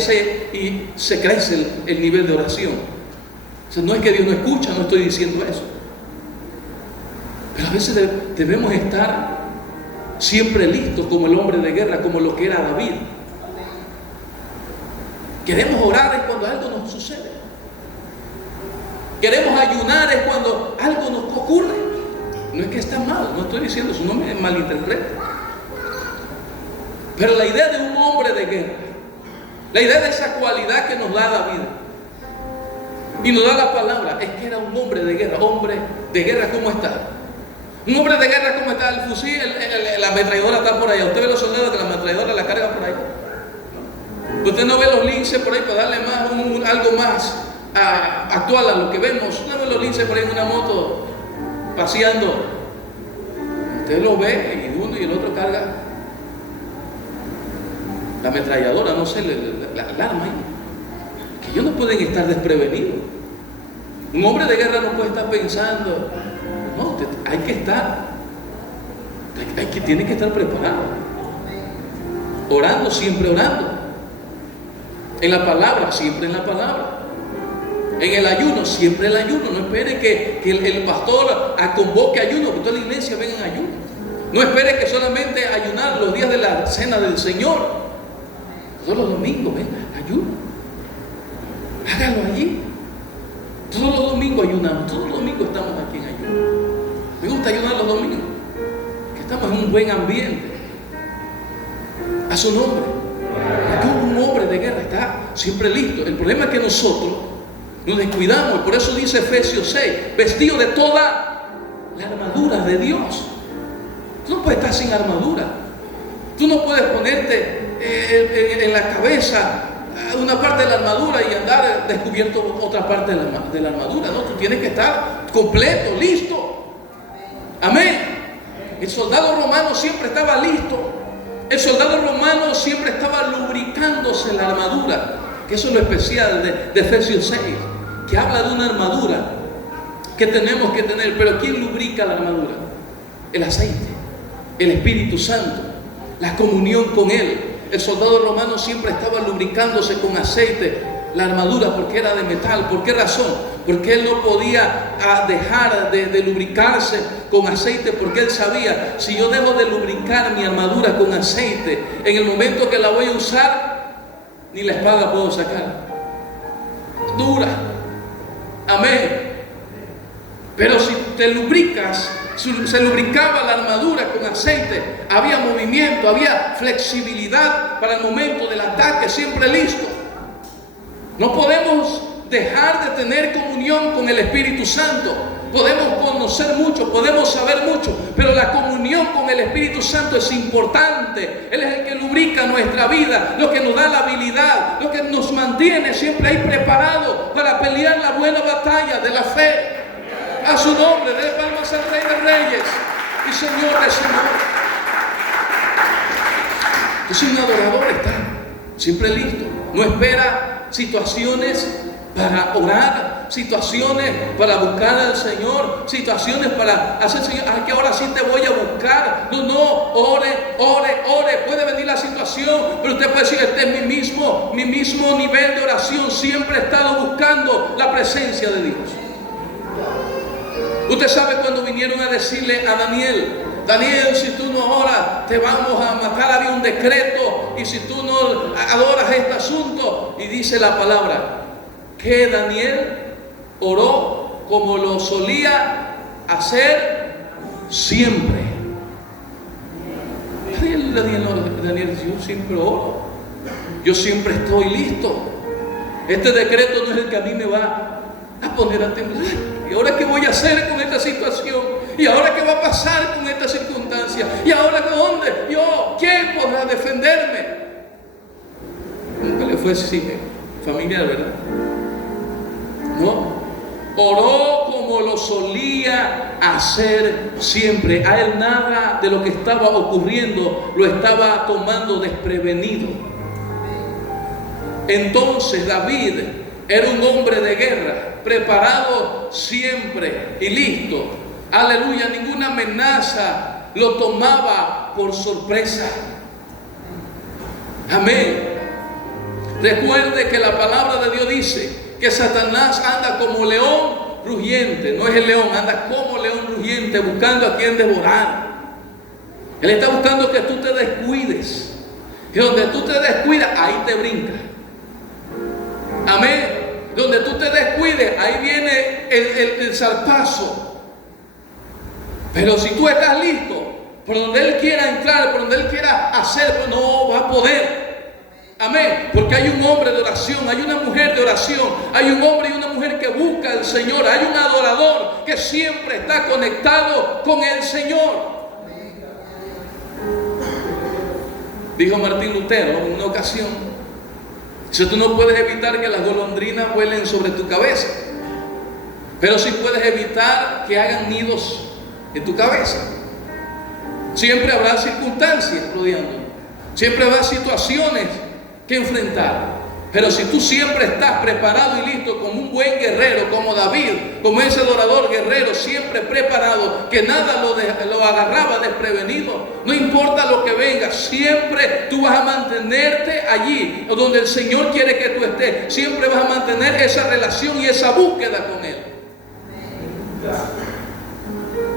se crece el nivel de oración. O sea, no es que Dios no escucha, no estoy diciendo eso. Pero a veces debemos estar siempre listos como el hombre de guerra, como lo que era David. Queremos orar es cuando algo nos sucede. Queremos ayunar es cuando algo nos ocurre. No es que está mal, no estoy diciendo eso, no me malinterprete. Pero la idea de un hombre de guerra, la idea de esa cualidad que nos da David y nos da la palabra, es que era un hombre de guerra. Hombre de guerra, ¿cómo está? Un hombre de guerra, ¿cómo está? El fusil, la ametralladora está por allá. Usted ve los soldados que la ametralladora la carga por ahí. Usted no ve los linces por ahí para darle más, algo más actual a lo que vemos. No ve los linces por ahí en una moto paseando. Usted lo ve y uno y el otro carga la ametralladora, no sé, la arma ahí. Que ellos no pueden estar desprevenidos. Un hombre de guerra no puede estar pensando. No, hay que estar. Tiene que estar preparado. Orando, siempre orando. En la palabra, siempre en la palabra. En el ayuno, siempre el ayuno. No espere que el pastor convoque ayuno, que toda la iglesia venga en ayuno. No espere que solamente ayunar los días de la cena del Señor. Todos los domingos, venga, ayuno. Hágalo allí. Todos los domingos ayunamos. Todos los domingos estamos aquí en ayuno. Me gusta ayunar los domingos, que estamos en un buen ambiente. A su nombre. Porque un hombre de guerra está siempre listo. El problema es que nosotros nos descuidamos. Por eso dice Efesios 6: vestido de toda la armadura de Dios. Tú no puedes estar sin armadura. Tú no puedes ponerte en la cabeza una parte de la armadura y andar descubierto otra parte de la armadura. No, tú tienes que estar completo, listo. Amén. El soldado romano siempre estaba listo. El soldado romano siempre estaba lubricándose la armadura. Que eso es lo especial de Efesios 6, que habla de una armadura que tenemos que tener. Pero ¿quién lubrica la armadura? El aceite, el Espíritu Santo, la comunión con Él. El soldado romano siempre estaba lubricándose con aceite la armadura, porque era de metal. ¿Por qué razón? Porque él no podía dejar de lubricarse con aceite, porque él sabía: si yo dejo de lubricar mi armadura con aceite, en el momento que la voy a usar, ni la espada puedo sacar. Dura. Amén. Pero si te lubricas, se lubricaba la armadura con aceite, había movimiento, había flexibilidad para el momento del ataque, siempre listo. No podemos dejar de tener comunión con el Espíritu Santo, podemos conocer mucho, podemos saber mucho, pero la comunión con el Espíritu Santo es importante. Él es el que lubrica nuestra vida, lo que nos da la habilidad, lo que nos mantiene siempre ahí preparados para pelear la buena batalla de la fe. A su nombre, dé palmas al Rey de Reyes y Señor de Señores. Entonces un adorador está siempre listo, no espera situaciones para orar, situaciones para buscar al Señor, situaciones para hacer, Señor, que ahora sí te voy a buscar. No, ore. Puede venir la situación, pero usted puede decir, este es mi mismo nivel de oración. Siempre he estado buscando la presencia de Dios. Usted sabe cuando vinieron a decirle a Daniel, si tú no oras, te vamos a matar. Había un decreto, y si tú no adoras este asunto, y dice la palabra, que Daniel oró como lo solía hacer siempre. Daniel dice, yo siempre oro, yo siempre estoy listo. Este decreto no es el que a mí me va a poner a temblar. ¿Y ahora qué voy a hacer con esta situación? ¿Y ahora qué va a pasar con esta circunstancia? ¿Y ahora dónde? ¿Quién podrá defenderme? Nunca le fue así, familiar, ¿verdad? No, oró como lo solía hacer siempre. A él nada de lo que estaba ocurriendo lo estaba tomando desprevenido. Entonces David era un hombre de guerra, preparado siempre y listo. Aleluya, ninguna amenaza lo tomaba por sorpresa. Amén. Recuerde que la palabra de Dios dice que Satanás anda como león rugiente. No es el león, anda como león rugiente buscando a quien devorar. Él está buscando que tú te descuides, que donde tú te descuidas, ahí te brinca. Amén. Donde tú te descuides, ahí viene el zarpazo. Pero si tú estás listo, por donde Él quiera entrar, por donde Él quiera hacer, pues no va a poder. Amén. Porque hay un hombre de oración, hay una mujer de oración, hay un hombre y una mujer que busca al Señor, hay un adorador que siempre está conectado con el Señor. Dijo Martín Lutero en una ocasión, si tú no puedes evitar que las golondrinas vuelen sobre tu cabeza, pero sí puedes evitar que hagan nidos en tu cabeza. Siempre habrá circunstancias rodeando, siempre habrá situaciones que enfrentar. Pero si tú siempre estás preparado y listo como un buen guerrero, como David, como ese adorador guerrero, siempre preparado, que nada lo agarraba desprevenido, no importa lo que venga, siempre tú vas a mantenerte allí donde el Señor quiere que tú estés. Siempre vas a mantener esa relación y esa búsqueda con Él.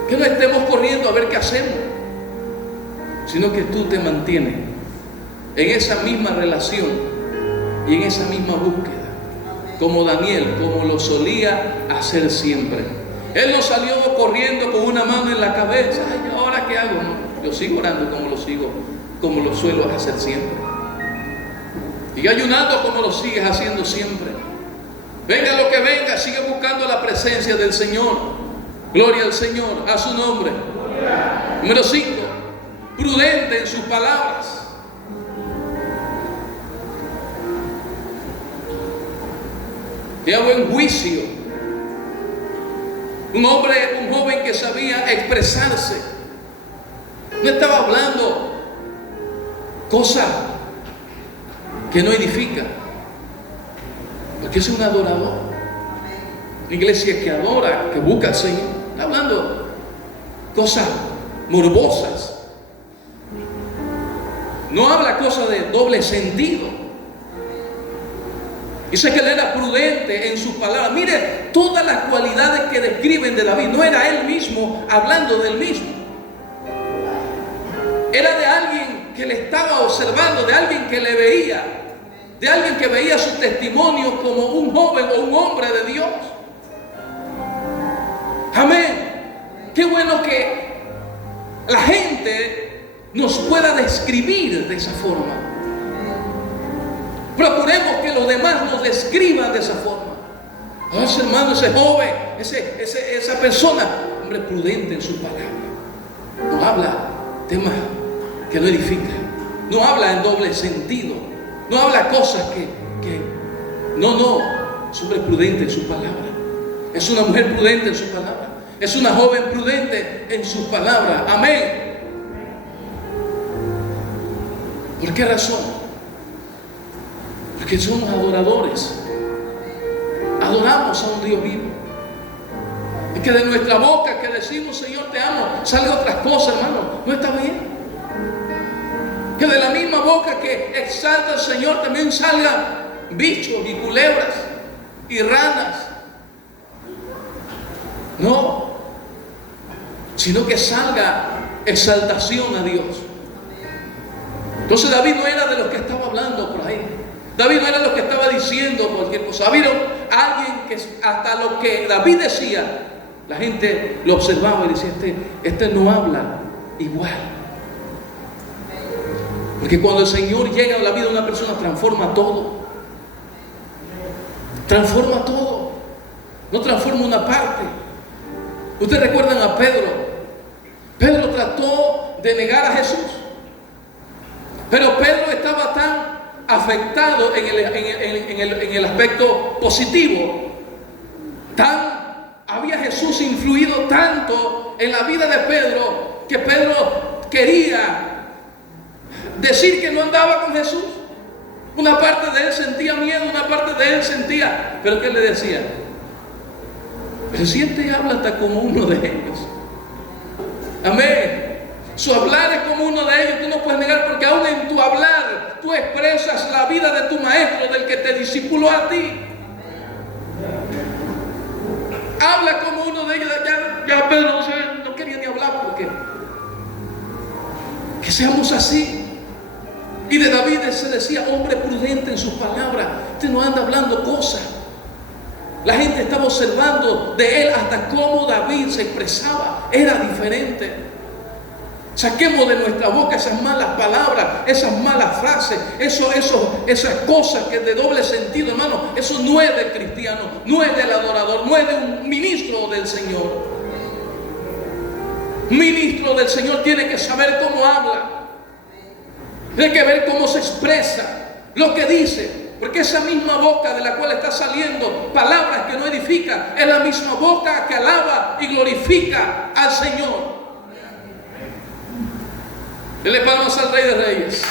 Que no estemos corriendo a ver qué hacemos, sino que tú te mantienes en esa misma relación y en esa misma búsqueda, como Daniel, como lo solía hacer siempre. Él no salió corriendo con una mano en la cabeza. Ay, ¿ahora qué hago? No, yo sigo orando como lo suelo hacer siempre. Sigue ayunando como lo sigues haciendo siempre. Venga lo que venga, sigue buscando la presencia del Señor. Gloria al Señor, a su nombre. Número 5, prudente en sus palabras. Tenía buen juicio. Un joven que sabía expresarse. No estaba hablando cosas que no edifican, porque es un adorador. Una iglesia que adora, que busca al Señor, está hablando cosas morbosas. No habla cosas de doble sentido. Dice que él era prudente en sus palabras. Mire todas las cualidades que describen de David. No era él mismo hablando del mismo. Era de alguien que le estaba observando, de alguien que le veía, de alguien que veía su testimonio como un joven o un hombre de Dios. Amén. Qué bueno que la gente nos pueda describir de esa forma. Procuremos que los demás nos describan de esa forma. Oh, ese hermano, ese joven, esa persona, hombre prudente en su palabra. No habla temas que no edifica. No habla en doble sentido. No habla cosas que no. Es hombre prudente en su palabra. Es una mujer prudente en su palabra. Es una joven prudente en sus palabras. Amén. ¿Por qué razón? Porque somos adoradores. Adoramos a un Dios vivo. Y que de nuestra boca que decimos Señor te amo, salga otras cosas, hermano, no está bien. Que de la misma boca que exalta al Señor también salgan bichos y culebras y ranas. No, sino que salga exaltación a Dios. Entonces David no era de los que estaba hablando por ahí. David no era de los que estaba diciendo cualquier cosa. David era alguien que hasta lo que David decía, la gente lo observaba y decía, este no habla igual. Porque cuando el Señor llega a la vida de una persona, transforma todo. Transforma todo. No transforma una parte. Ustedes recuerdan a Pedro. Pedro trató de negar a Jesús. Pero Pedro estaba tan afectado en el aspecto positivo. Había Jesús influido tanto en la vida de Pedro que Pedro quería decir que no andaba con Jesús. Una parte de él sentía miedo, una parte de él sentía, pero ¿qué le decía? Pero si él te habla hasta como uno de ellos. Amén. Su hablar es como uno de ellos. Tú no puedes negar, porque aún en tu hablar tú expresas la vida de tu maestro, del que te discipuló a ti. Habla como uno de ellos. Ya Pedro no quería ni hablar, porque que seamos así. Y de David se decía hombre prudente en sus palabras. Usted no anda hablando cosas. La gente estaba observando de él hasta cómo David se expresaba. Era diferente. Saquemos de nuestra boca esas malas palabras, esas malas frases, esas cosas que de doble sentido, hermano. Eso no es del cristiano, no es del adorador, no es de un ministro del Señor. Ministro del Señor tiene que saber cómo habla. Tiene que ver cómo se expresa, lo que dice. Porque esa misma boca de la cual está saliendo palabras que no edifican, es la misma boca que alaba y glorifica al Señor. Dele palmas al Rey de Reyes.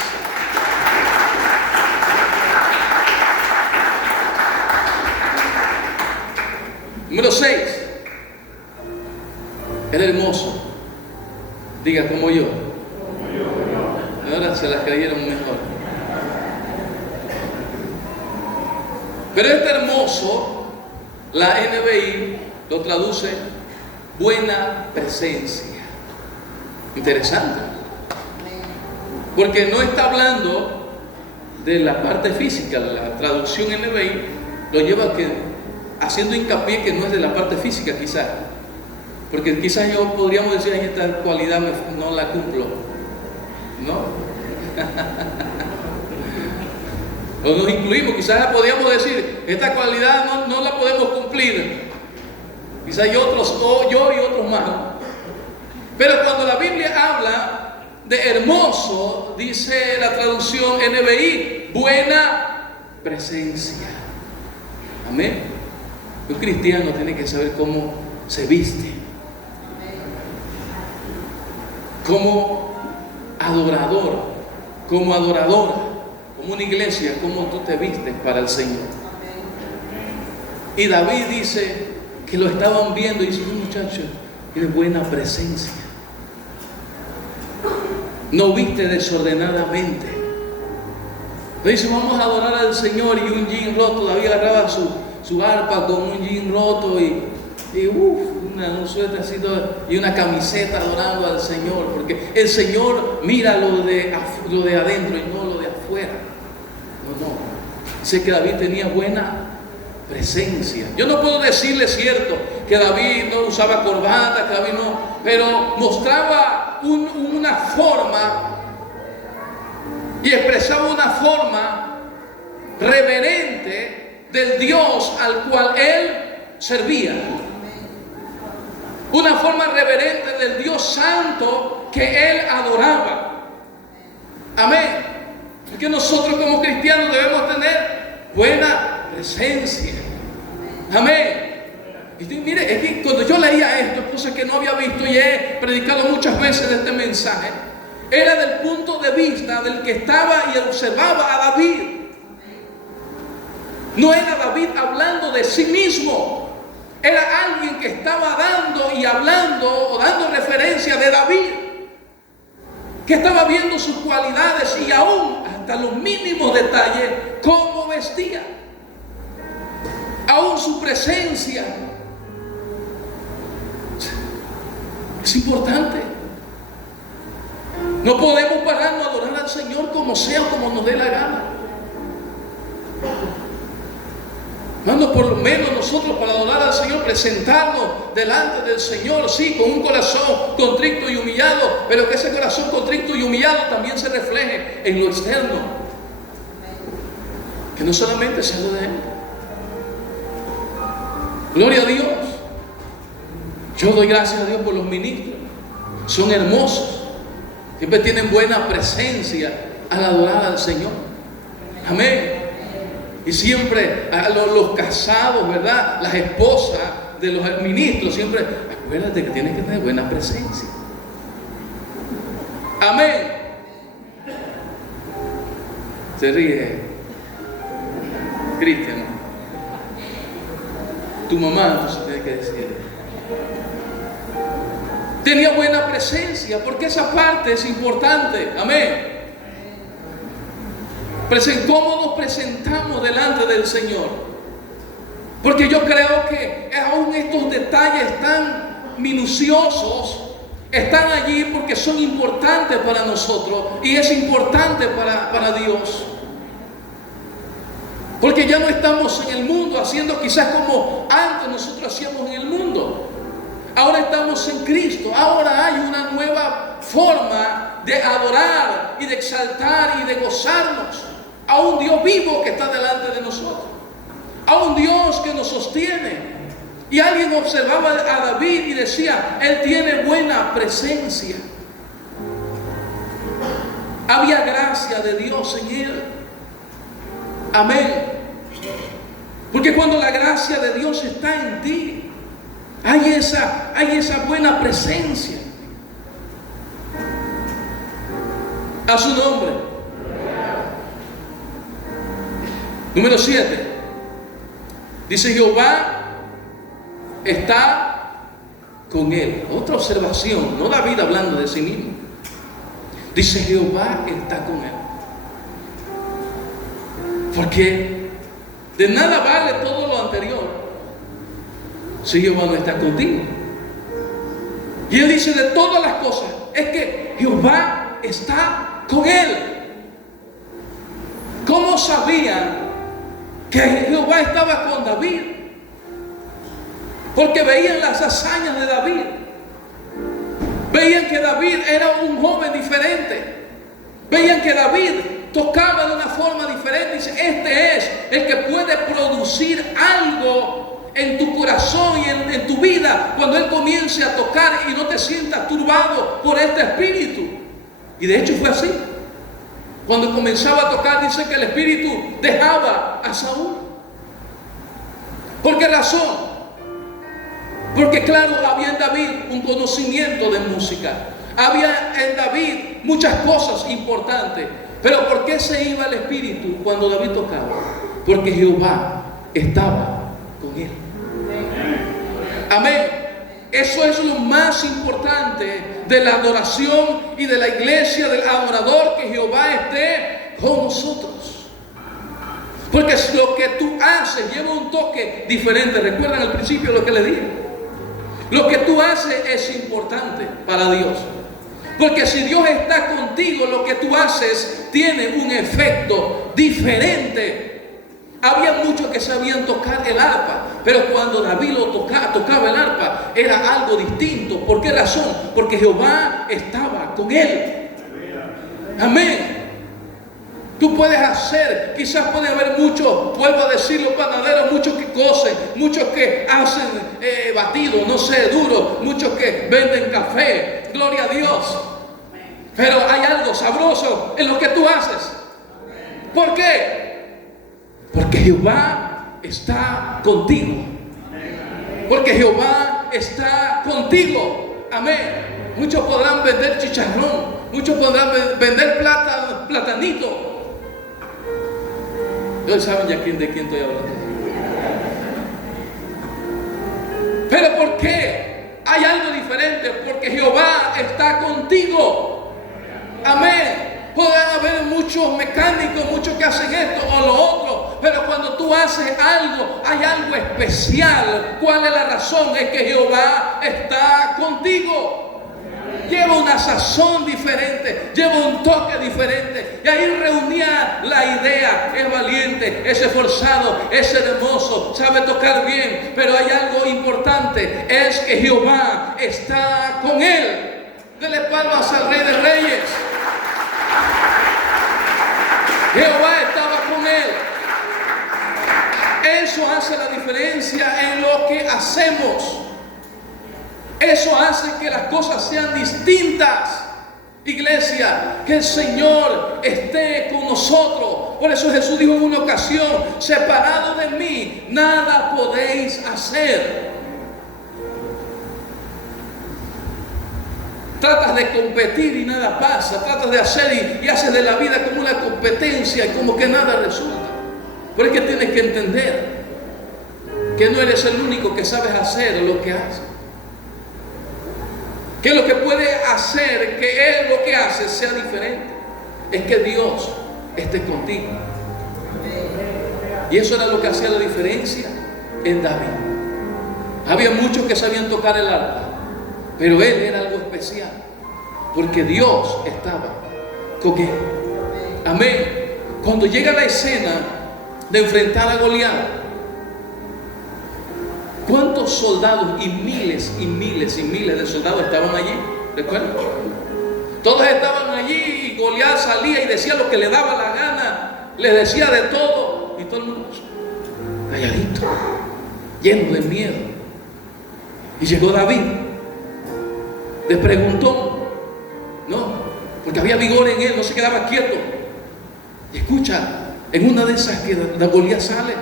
Número 6. Era hermoso. Diga como yo. Ahora se las creyeron mejor. Pero este hermoso, la NBI lo traduce buena presencia. Interesante. Porque no está hablando de la parte física. La traducción NBI lo lleva haciendo hincapié que no es de la parte física, quizás. Porque quizás yo podríamos decir, en esta cualidad no la cumplo. ¿No? O nos incluimos, quizás podríamos decir, esta cualidad no la podemos cumplir. Quizás yo y otros más. Pero cuando la Biblia habla de hermoso, dice la traducción NBI, buena presencia. Amén. Un cristiano tiene que saber cómo se viste, como adorador, como adoradora, como una iglesia, cómo tú te vistes para el Señor. Y David dice que lo estaban viendo y dice, un muchacho tiene buena presencia. No viste desordenadamente. Le dice, vamos a adorar al Señor, y un jean roto. David agarraba su arpa con un jean roto y un suéter así y una camiseta adorando al Señor, porque el Señor mira lo de adentro y no lo de afuera. No. Sé que David tenía buena presencia. Yo no puedo decirle, cierto, que David no usaba corbata, que David no, pero mostraba una forma y expresaba una forma reverente del Dios al cual él servía. Una forma reverente del Dios santo que él adoraba. Amén. Porque nosotros como cristianos debemos tener buena presencia. Amén. Y mire, es que cuando yo leía esto, cosas que no había visto y he predicado muchas veces de este mensaje, era del punto de vista del que estaba y observaba a David. No era David hablando de sí mismo, era alguien que estaba dando y hablando o dando referencia de David, que estaba viendo sus cualidades y aún hasta los mínimos detalles, cómo vestía, aún su presencia. Es importante. No podemos pararnos a adorar al Señor como sea, como nos dé la gana. Hermano, por lo menos nosotros para adorar al Señor, presentarnos delante del Señor, sí, con un corazón contrito y humillado, pero que ese corazón contrito y humillado también se refleje en lo externo. Que no solamente sea lo de Él. Gloria a Dios. Yo doy gracias a Dios por los ministros. Son hermosos. Siempre tienen buena presencia al adorar al Señor. Amén. Y siempre a los casados, ¿verdad? Las esposas de los ministros, siempre acuérdate que tienes que tener buena presencia. Amén. Se ríe Cristian. Tu mamá, entonces tiene que decir. Tenía buena presencia, porque esa parte es importante. Amén. ¿Cómo nos presentamos delante del Señor? Porque yo creo que aún estos detalles tan minuciosos están allí porque son importantes para nosotros y es importante para Dios. Porque ya no estamos en el mundo haciendo quizás como antes nosotros hacíamos en el mundo. Ahora estamos en Cristo. Ahora hay una nueva forma de adorar y de exaltar y de gozarnos a un Dios vivo que está delante de nosotros, a un Dios que nos sostiene. Y alguien observaba a David y decía, él tiene buena presencia. Había gracia de Dios en él. Amén. Porque cuando la gracia de Dios está en ti, hay esa buena presencia. A su nombre. Número 7. Dice, Jehová está con él. Otra observación, no David hablando de sí mismo. Dice, Jehová está con él. Porque de nada vale todo lo anterior si Jehová no está contigo. Y él dice, de todas las cosas, es que Jehová está con él. ¿Cómo sabían que Jehová estaba con David? Porque veían las hazañas de David. Veían que David era un joven diferente. Veían que David tocaba de una forma diferente. Dice, este es el que puede producir algo en tu corazón y en tu vida cuando Él comience a tocar y no te sientas turbado por este espíritu. Y de hecho fue así. Cuando comenzaba a tocar, dice que el espíritu dejaba a Saúl. ¿Por qué razón? Porque claro, había en David un conocimiento de música. Había en David muchas cosas importantes. Pero ¿por qué se iba el espíritu cuando David tocaba? Porque Jehová estaba con él. Amén. Eso es lo más importante de la adoración y de la iglesia, del adorador, que Jehová esté con nosotros. Porque lo que tú haces lleva un toque diferente. ¿Recuerdan al principio lo que le dije? Lo que tú haces es importante para Dios. Porque si Dios está contigo, lo que tú haces tiene un efecto diferente. Había muchos que sabían tocar el arpa, pero cuando David tocaba el arpa, era algo distinto. ¿Por qué razón? Porque Jehová estaba con él. Amén. Tú puedes hacer, quizás puede haber muchos, vuelvo a decir, los panaderos, muchos que cocen, muchos que hacen batidos, no sé, duros, muchos que venden café, gloria a Dios. Pero hay algo sabroso en lo que tú haces. ¿Por qué? Porque Jehová está contigo. Porque Jehová está contigo. Amén. Muchos podrán vender chicharrón, muchos podrán vender platanito. Ustedes saben ya de quién estoy hablando. Pero ¿por qué? Hay algo diferente. Porque Jehová está contigo. Amén. Podrán haber muchos mecánicos, muchos que hacen esto o lo otro, pero cuando tú haces algo, hay algo especial. ¿Cuál es la razón? Es que Jehová está contigo. Lleva una sazón diferente, lleva un toque diferente. Y ahí reunía la idea. Es valiente, es esforzado, es hermoso, sabe tocar bien. Pero hay algo importante, es que Jehová está con él. Dele palmas al Rey de Reyes. Jehová estaba con él. Eso hace la diferencia en lo que hacemos. Eso hace que las cosas sean distintas. Iglesia, que el Señor esté con nosotros. Por eso Jesús dijo en una ocasión: separado de mí, nada podéis hacer. Tratas de competir y nada pasa. Tratas de hacer y haces de la vida como una competencia y como que nada resulta. Pero es que tienes que entender que no eres el único que sabes hacer lo que haces. Que lo que puede hacer que él lo que hace sea diferente es que Dios esté contigo. Y eso era lo que hacía la diferencia en David. Había muchos que sabían tocar el arpa, pero él era algo especial porque Dios estaba con él. Amén. Cuando llega la escena de enfrentar a Goliat, ¿cuántos soldados y miles de soldados estaban allí? ¿Recuerdan? Todos estaban allí y Goliat salía y decía lo que le daba la gana, les decía de todo y todo el mundo calladito, lleno de miedo. Y llegó David, le preguntó, no, porque había vigor en él, no se quedaba quieto. Y escucha, en una de esas que Goliat sale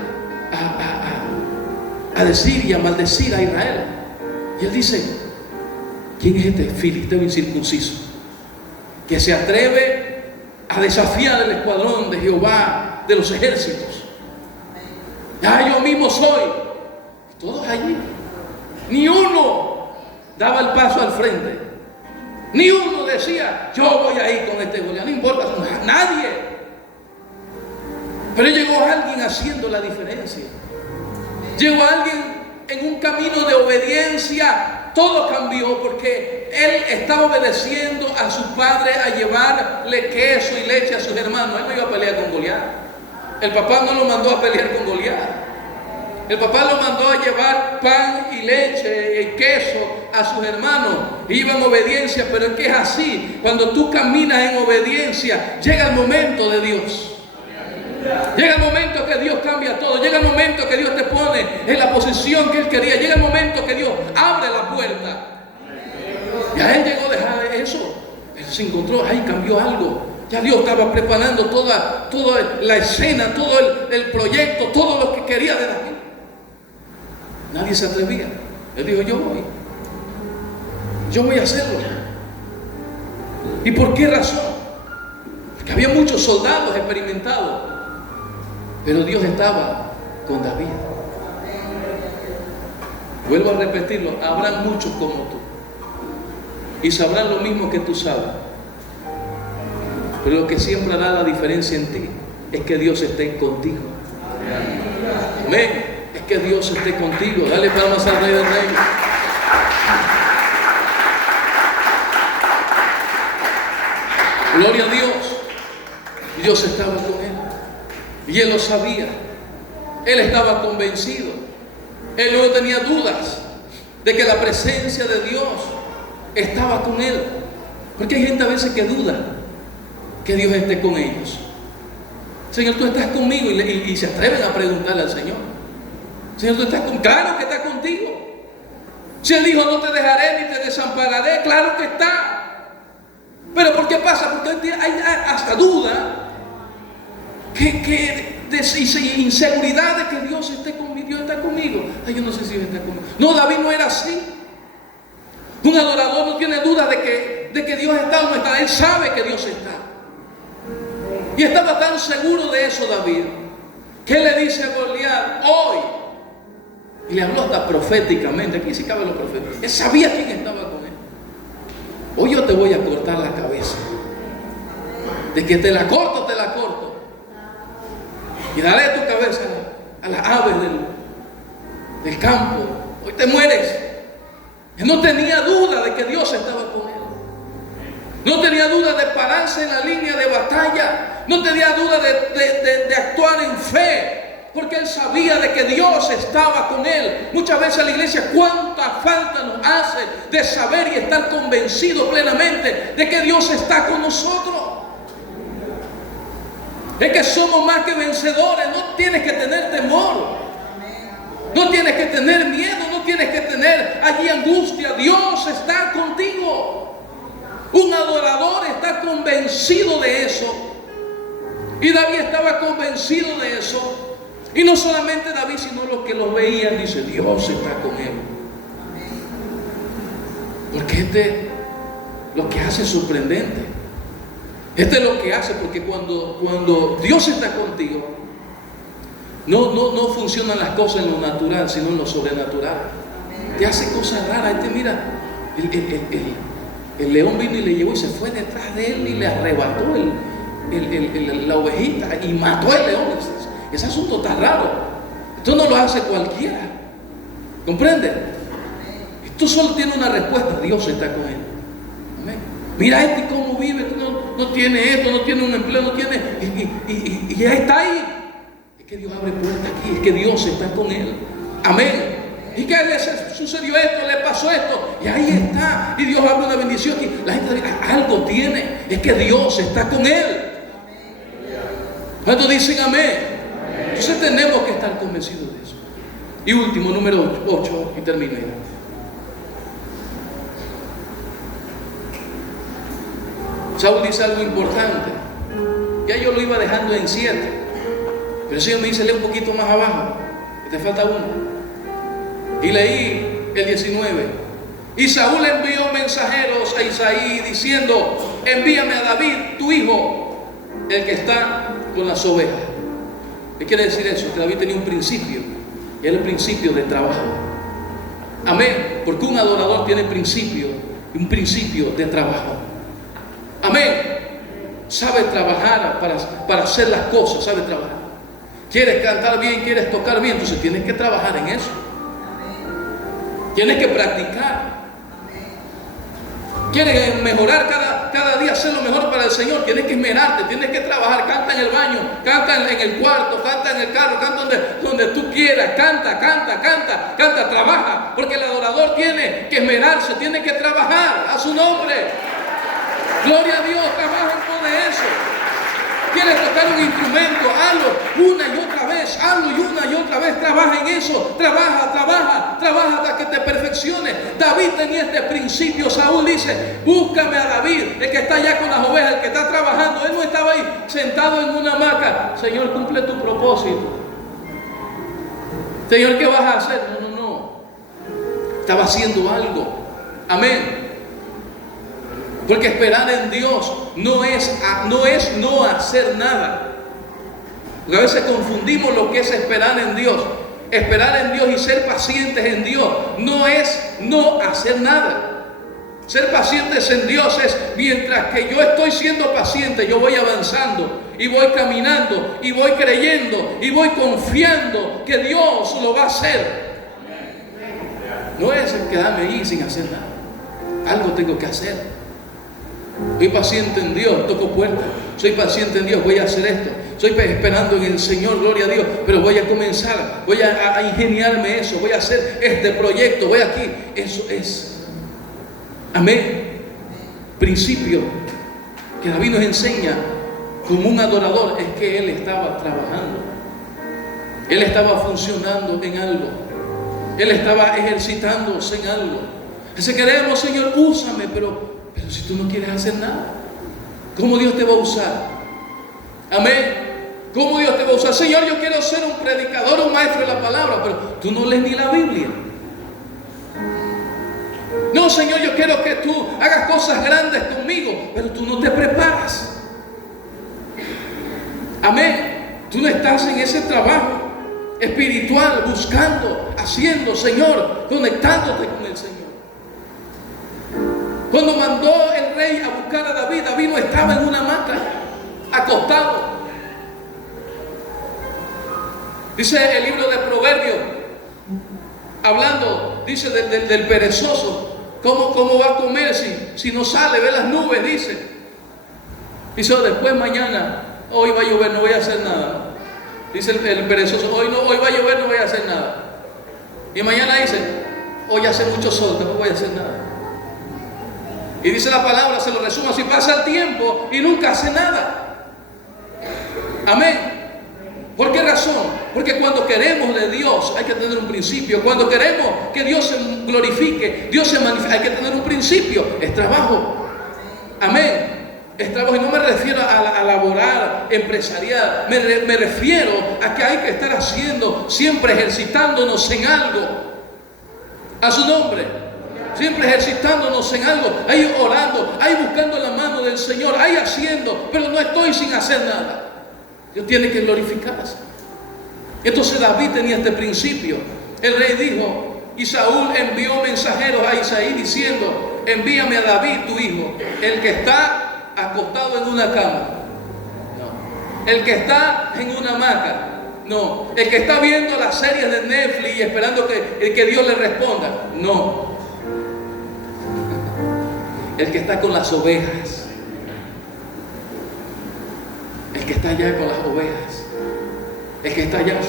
a decir y a maldecir a Israel. Y él dice: ¿quién es este filisteo incircunciso que se atreve a desafiar el escuadrón de Jehová de los ejércitos? Ya yo mismo soy. Todos allí. Ni uno daba el paso al frente. Ni uno decía: yo voy a ir con este Goliat. No importa, nadie. Pero llegó alguien haciendo la diferencia. Llegó alguien en un camino de obediencia. Todo cambió porque él estaba obedeciendo a su padre a llevarle queso y leche a sus hermanos. Él no iba a pelear con Goliat. El papá no lo mandó a pelear con Goliat. El papá lo mandó a llevar pan y leche y queso a sus hermanos. Iba en obediencia, pero es que es así. Cuando tú caminas en obediencia, llega el momento de Dios. Llega el momento que Dios cambia todo. Llega el momento que Dios te pone en la posición que Él quería. Llega el momento que Dios abre la puerta. Y a Él llegó a dejar eso. Él se encontró, ahí cambió algo. Ya Dios estaba preparando toda la escena, todo el proyecto, todo lo que quería de David. Nadie se atrevía. Él dijo: yo voy a hacerlo. ¿Y por qué razón? Porque había muchos soldados experimentados. Pero Dios estaba con David. Vuelvo a repetirlo: habrá muchos como tú y sabrán lo mismo que tú sabes. Pero lo que siempre hará la diferencia en ti es que Dios esté contigo. Amén. Es que Dios esté contigo. Dale palmas al Rey del Rey. Gloria a Dios. Dios estaba con él. Y él lo sabía. Él estaba convencido. Él no tenía dudas de que la presencia de Dios estaba con él. Porque hay gente a veces que duda que Dios esté con ellos. Señor, tú estás conmigo. Y se atreven a preguntarle al Señor: Señor, tú estás conmigo. Claro que está contigo. Si Él dijo: no te dejaré ni te desampararé, claro que está. Pero ¿por qué pasa? Porque hay hasta duda, inseguridad de que Dios esté conmigo. Dios está conmigo. Ay, yo no sé si Dios está conmigo. No, David no era así. Un adorador no tiene duda de que Dios está o no está. Él sabe que Dios está. Y estaba tan seguro de eso David, que le dice a Goliat: hoy. Y le habló hasta proféticamente. Aquí sí cabe lo profético. Él sabía quién estaba con él. Hoy yo te voy a cortar la cabeza. De que te la corto, te la corto. Y daré tu cabeza a las aves del campo. Hoy te mueres. Él no tenía duda de que Dios estaba con él. No tenía duda de pararse en la línea de batalla. No tenía duda de actuar en fe. Porque él sabía de que Dios estaba con él. Muchas veces en la iglesia, cuánta falta nos hace de saber y estar convencido plenamente de que Dios está con nosotros. Es que somos más que vencedores. No tienes que tener temor. No tienes que tener miedo. No tienes que tener allí angustia. Dios está contigo. Un adorador está convencido de eso. Y David estaba convencido de eso. Y no solamente David, sino los que los veían, dice: Dios está con él. Porque lo que hace es sorprendente. Es lo que hace, porque cuando Dios está contigo, no funcionan las cosas en lo natural, sino en lo sobrenatural. Te hace cosas raras. Mira, el león vino y le llevó y se fue detrás de él y le arrebató la ovejita y mató al león. Ese asunto está raro. Esto no lo hace cualquiera. ¿Comprende? Esto solo tiene una respuesta: Dios está con él. Amén. Mira cómo vive. No tiene esto, no tiene un empleo, no tiene. Y ya está ahí. Es que Dios abre puertas aquí. Es que Dios está con él. Amén. Y que le sucedió esto, le pasó esto. Y ahí está. Y Dios abre una bendición aquí. La gente dice: algo tiene. Es que Dios está con él. ¿Cuántos dicen amén? Entonces tenemos que estar convencidos de eso. Y último, número 8, y termino ya. Saúl dice algo importante. Ya yo lo iba dejando en 7, pero el Señor me dice: lee un poquito más abajo, que te falta uno. Y leí el 19. Y Saúl envió mensajeros a Isaí diciendo: envíame a David, tu hijo, el que está con las ovejas. ¿Qué quiere decir eso? Que David tenía un principio, y era el principio de trabajo. Amén. Porque un adorador tiene principio, un principio de trabajo. Amén. Sabe trabajar para hacer las cosas, sabe trabajar. Quieres cantar bien, quieres tocar bien, entonces tienes que trabajar en eso. Tienes que practicar. Quieres mejorar cada día, hacer lo mejor para el Señor, tienes que esmerarte, tienes que trabajar. Canta en el baño, canta en el cuarto, canta en el carro, canta donde tú quieras. Canta, trabaja. Porque el adorador tiene que esmerarse, tiene que trabajar a su nombre. Gloria a Dios, trabaja en todo eso. Quieres tocar un instrumento, hazlo una y otra vez, hazlo y una y otra vez. Trabaja en eso, trabaja hasta que te perfecciones. David tenía este principio. Saúl dice: búscame a David, el que está allá con las ovejas, el que está trabajando. Él no estaba ahí sentado en una hamaca. Señor, cumple tu propósito. Señor, ¿qué vas a hacer? No. Estaba haciendo algo. Amén. Porque esperar en Dios no es no hacer nada. Porque a veces confundimos lo que es esperar en Dios. Esperar en Dios y ser pacientes en Dios no es no hacer nada. Ser pacientes en Dios es mientras que yo estoy siendo paciente, yo voy avanzando y voy caminando y voy creyendo y voy confiando que Dios lo va a hacer. No es el quedarme ahí sin hacer nada. Algo tengo que hacer. Soy paciente en Dios, toco puertas. Soy paciente en Dios, voy a hacer esto. Estoy esperando en el Señor, gloria a Dios. Pero voy a comenzar, voy a ingeniarme eso. Voy a hacer este proyecto, voy aquí. Eso es, amén, principio que David nos enseña como un adorador, es que él estaba trabajando. Él estaba funcionando en algo. Él estaba ejercitándose en algo. Así que queremos, Señor, úsame, pero si tú no quieres hacer nada, ¿cómo Dios te va a usar? Amén. ¿Cómo Dios te va a usar? Señor, yo quiero ser un predicador, un maestro de la palabra, pero tú no lees ni la Biblia. No, Señor, yo quiero que tú hagas cosas grandes conmigo, pero tú no te preparas. Amén. Tú no estás en ese trabajo espiritual, buscando, haciendo, Señor, conectándote con el Señor. Cuando mandó el rey a buscar a David, David no estaba en una hamaca, acostado. Dice el libro de Proverbios, hablando, dice del perezoso, ¿cómo va a comer si no sale, ve las nubes? Dice, después mañana, hoy va a llover, no voy a hacer nada. Dice el perezoso, hoy va a llover, no voy a hacer nada. Y mañana dice, hoy hace mucho sol, no voy a hacer nada. Y dice la palabra, se lo resumo así, pasa el tiempo y nunca hace nada. Amén. ¿Por qué razón? Porque cuando queremos de Dios hay que tener un principio. Cuando queremos que Dios se glorifique, Dios se manifieste, hay que tener un principio. Es trabajo. Amén. Es trabajo. Y no me refiero a laborar empresarial. Me refiero a que hay que estar haciendo, siempre ejercitándonos en algo. A su nombre. Siempre ejercitándonos en algo. Ahí orando, ahí buscando la mano del Señor, ahí haciendo. Pero no estoy sin hacer nada. Dios tiene que glorificarse. Entonces David tenía este principio. El rey dijo, y Saúl envió mensajeros a Isaí diciendo, envíame a David tu hijo, el que está acostado en una cama. No. El que está en una hamaca. No. El que está viendo las series de Netflix y esperando que Dios le responda. No. El que está con las ovejas. El que está allá con las ovejas. El que está allá,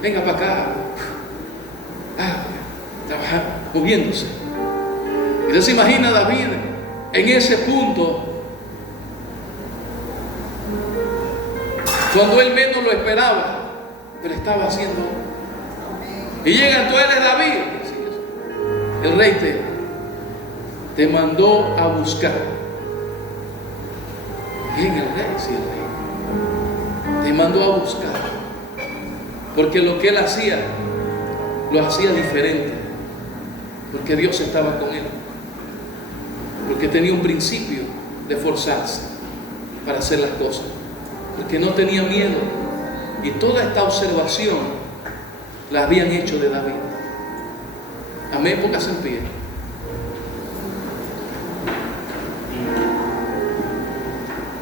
venga para acá. Trabajar, moviéndose. Entonces se imagina David en ese punto, cuando él menos lo esperaba, pero estaba haciendo. Y llega, tú eres David. El rey te mandó a buscar. ¿Quién el rey? Sí, el rey. Te mandó a buscar. Porque lo que él hacía, lo hacía diferente. Porque Dios estaba con él. Porque tenía un principio de forzarse para hacer las cosas. Porque no tenía miedo. Y toda esta observación la habían hecho de David. Amén, póngase en pie.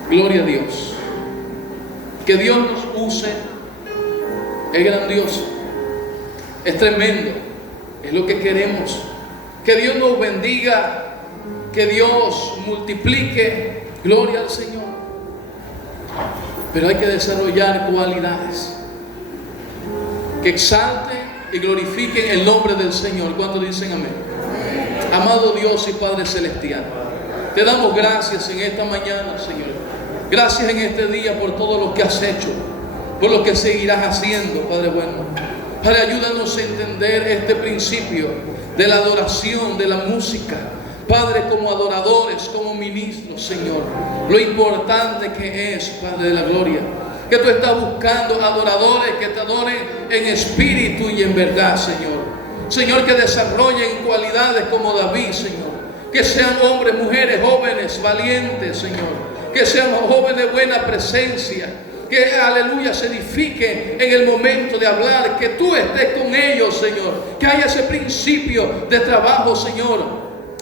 Gloria a Dios. Que Dios nos use es grandioso, es tremendo, es lo que queremos. Que Dios nos bendiga, que Dios multiplique. Gloria al Señor. Pero hay que desarrollar cualidades que exalten y glorifiquen el nombre del Señor. ¿Cuántos dicen amén? Amado Dios y Padre Celestial, te damos gracias en esta mañana, Señor. Gracias en este día por todo lo que has hecho, por lo que seguirás haciendo, Padre bueno. Padre, ayúdanos a entender este principio de la adoración, de la música. Padre, como adoradores, como ministros, Señor, lo importante que es, Padre de la gloria, que tú estás buscando adoradores que te adoren en espíritu y en verdad, Señor. Señor, que desarrollen cualidades como David, Señor. Que sean hombres, mujeres, jóvenes, valientes, Señor. Que sean jóvenes de buena presencia. Que, aleluya, se edifiquen en el momento de hablar. Que tú estés con ellos, Señor. Que haya ese principio de trabajo, Señor,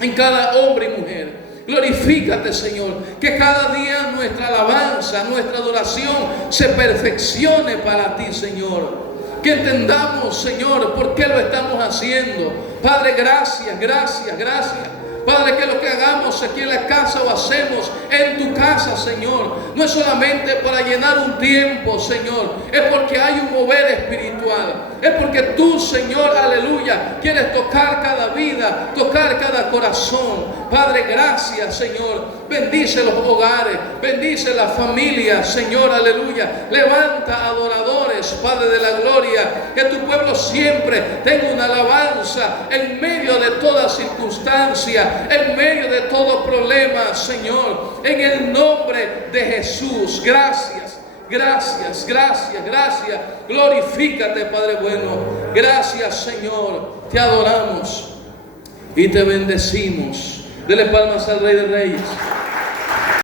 en cada hombre y mujer. Glorifícate, Señor. Que cada día nuestra alabanza, nuestra adoración se perfeccione para ti, Señor. Que entendamos, Señor, por qué lo estamos haciendo. Padre, gracias, gracias, gracias. Padre, que lo que hagamos aquí en la casa o hacemos en tu casa, Señor, no es solamente para llenar un tiempo, Señor. Es porque hay un mover espiritual. Es porque tú, Señor, aleluya, quieres tocar cada vida, tocar cada corazón. Padre, gracias, Señor. Bendice los hogares, bendice las familias, Señor, aleluya. Levanta adoradores, Padre de la gloria. Que tu pueblo siempre tenga una alabanza en medio de toda circunstancia, en medio de todo problema, Señor. En el nombre de Jesús, gracias. Gracias, gracias, gracias. Glorifícate, Padre bueno. Gracias, Señor. Te adoramos y te bendecimos. Dele palmas al Rey de Reyes.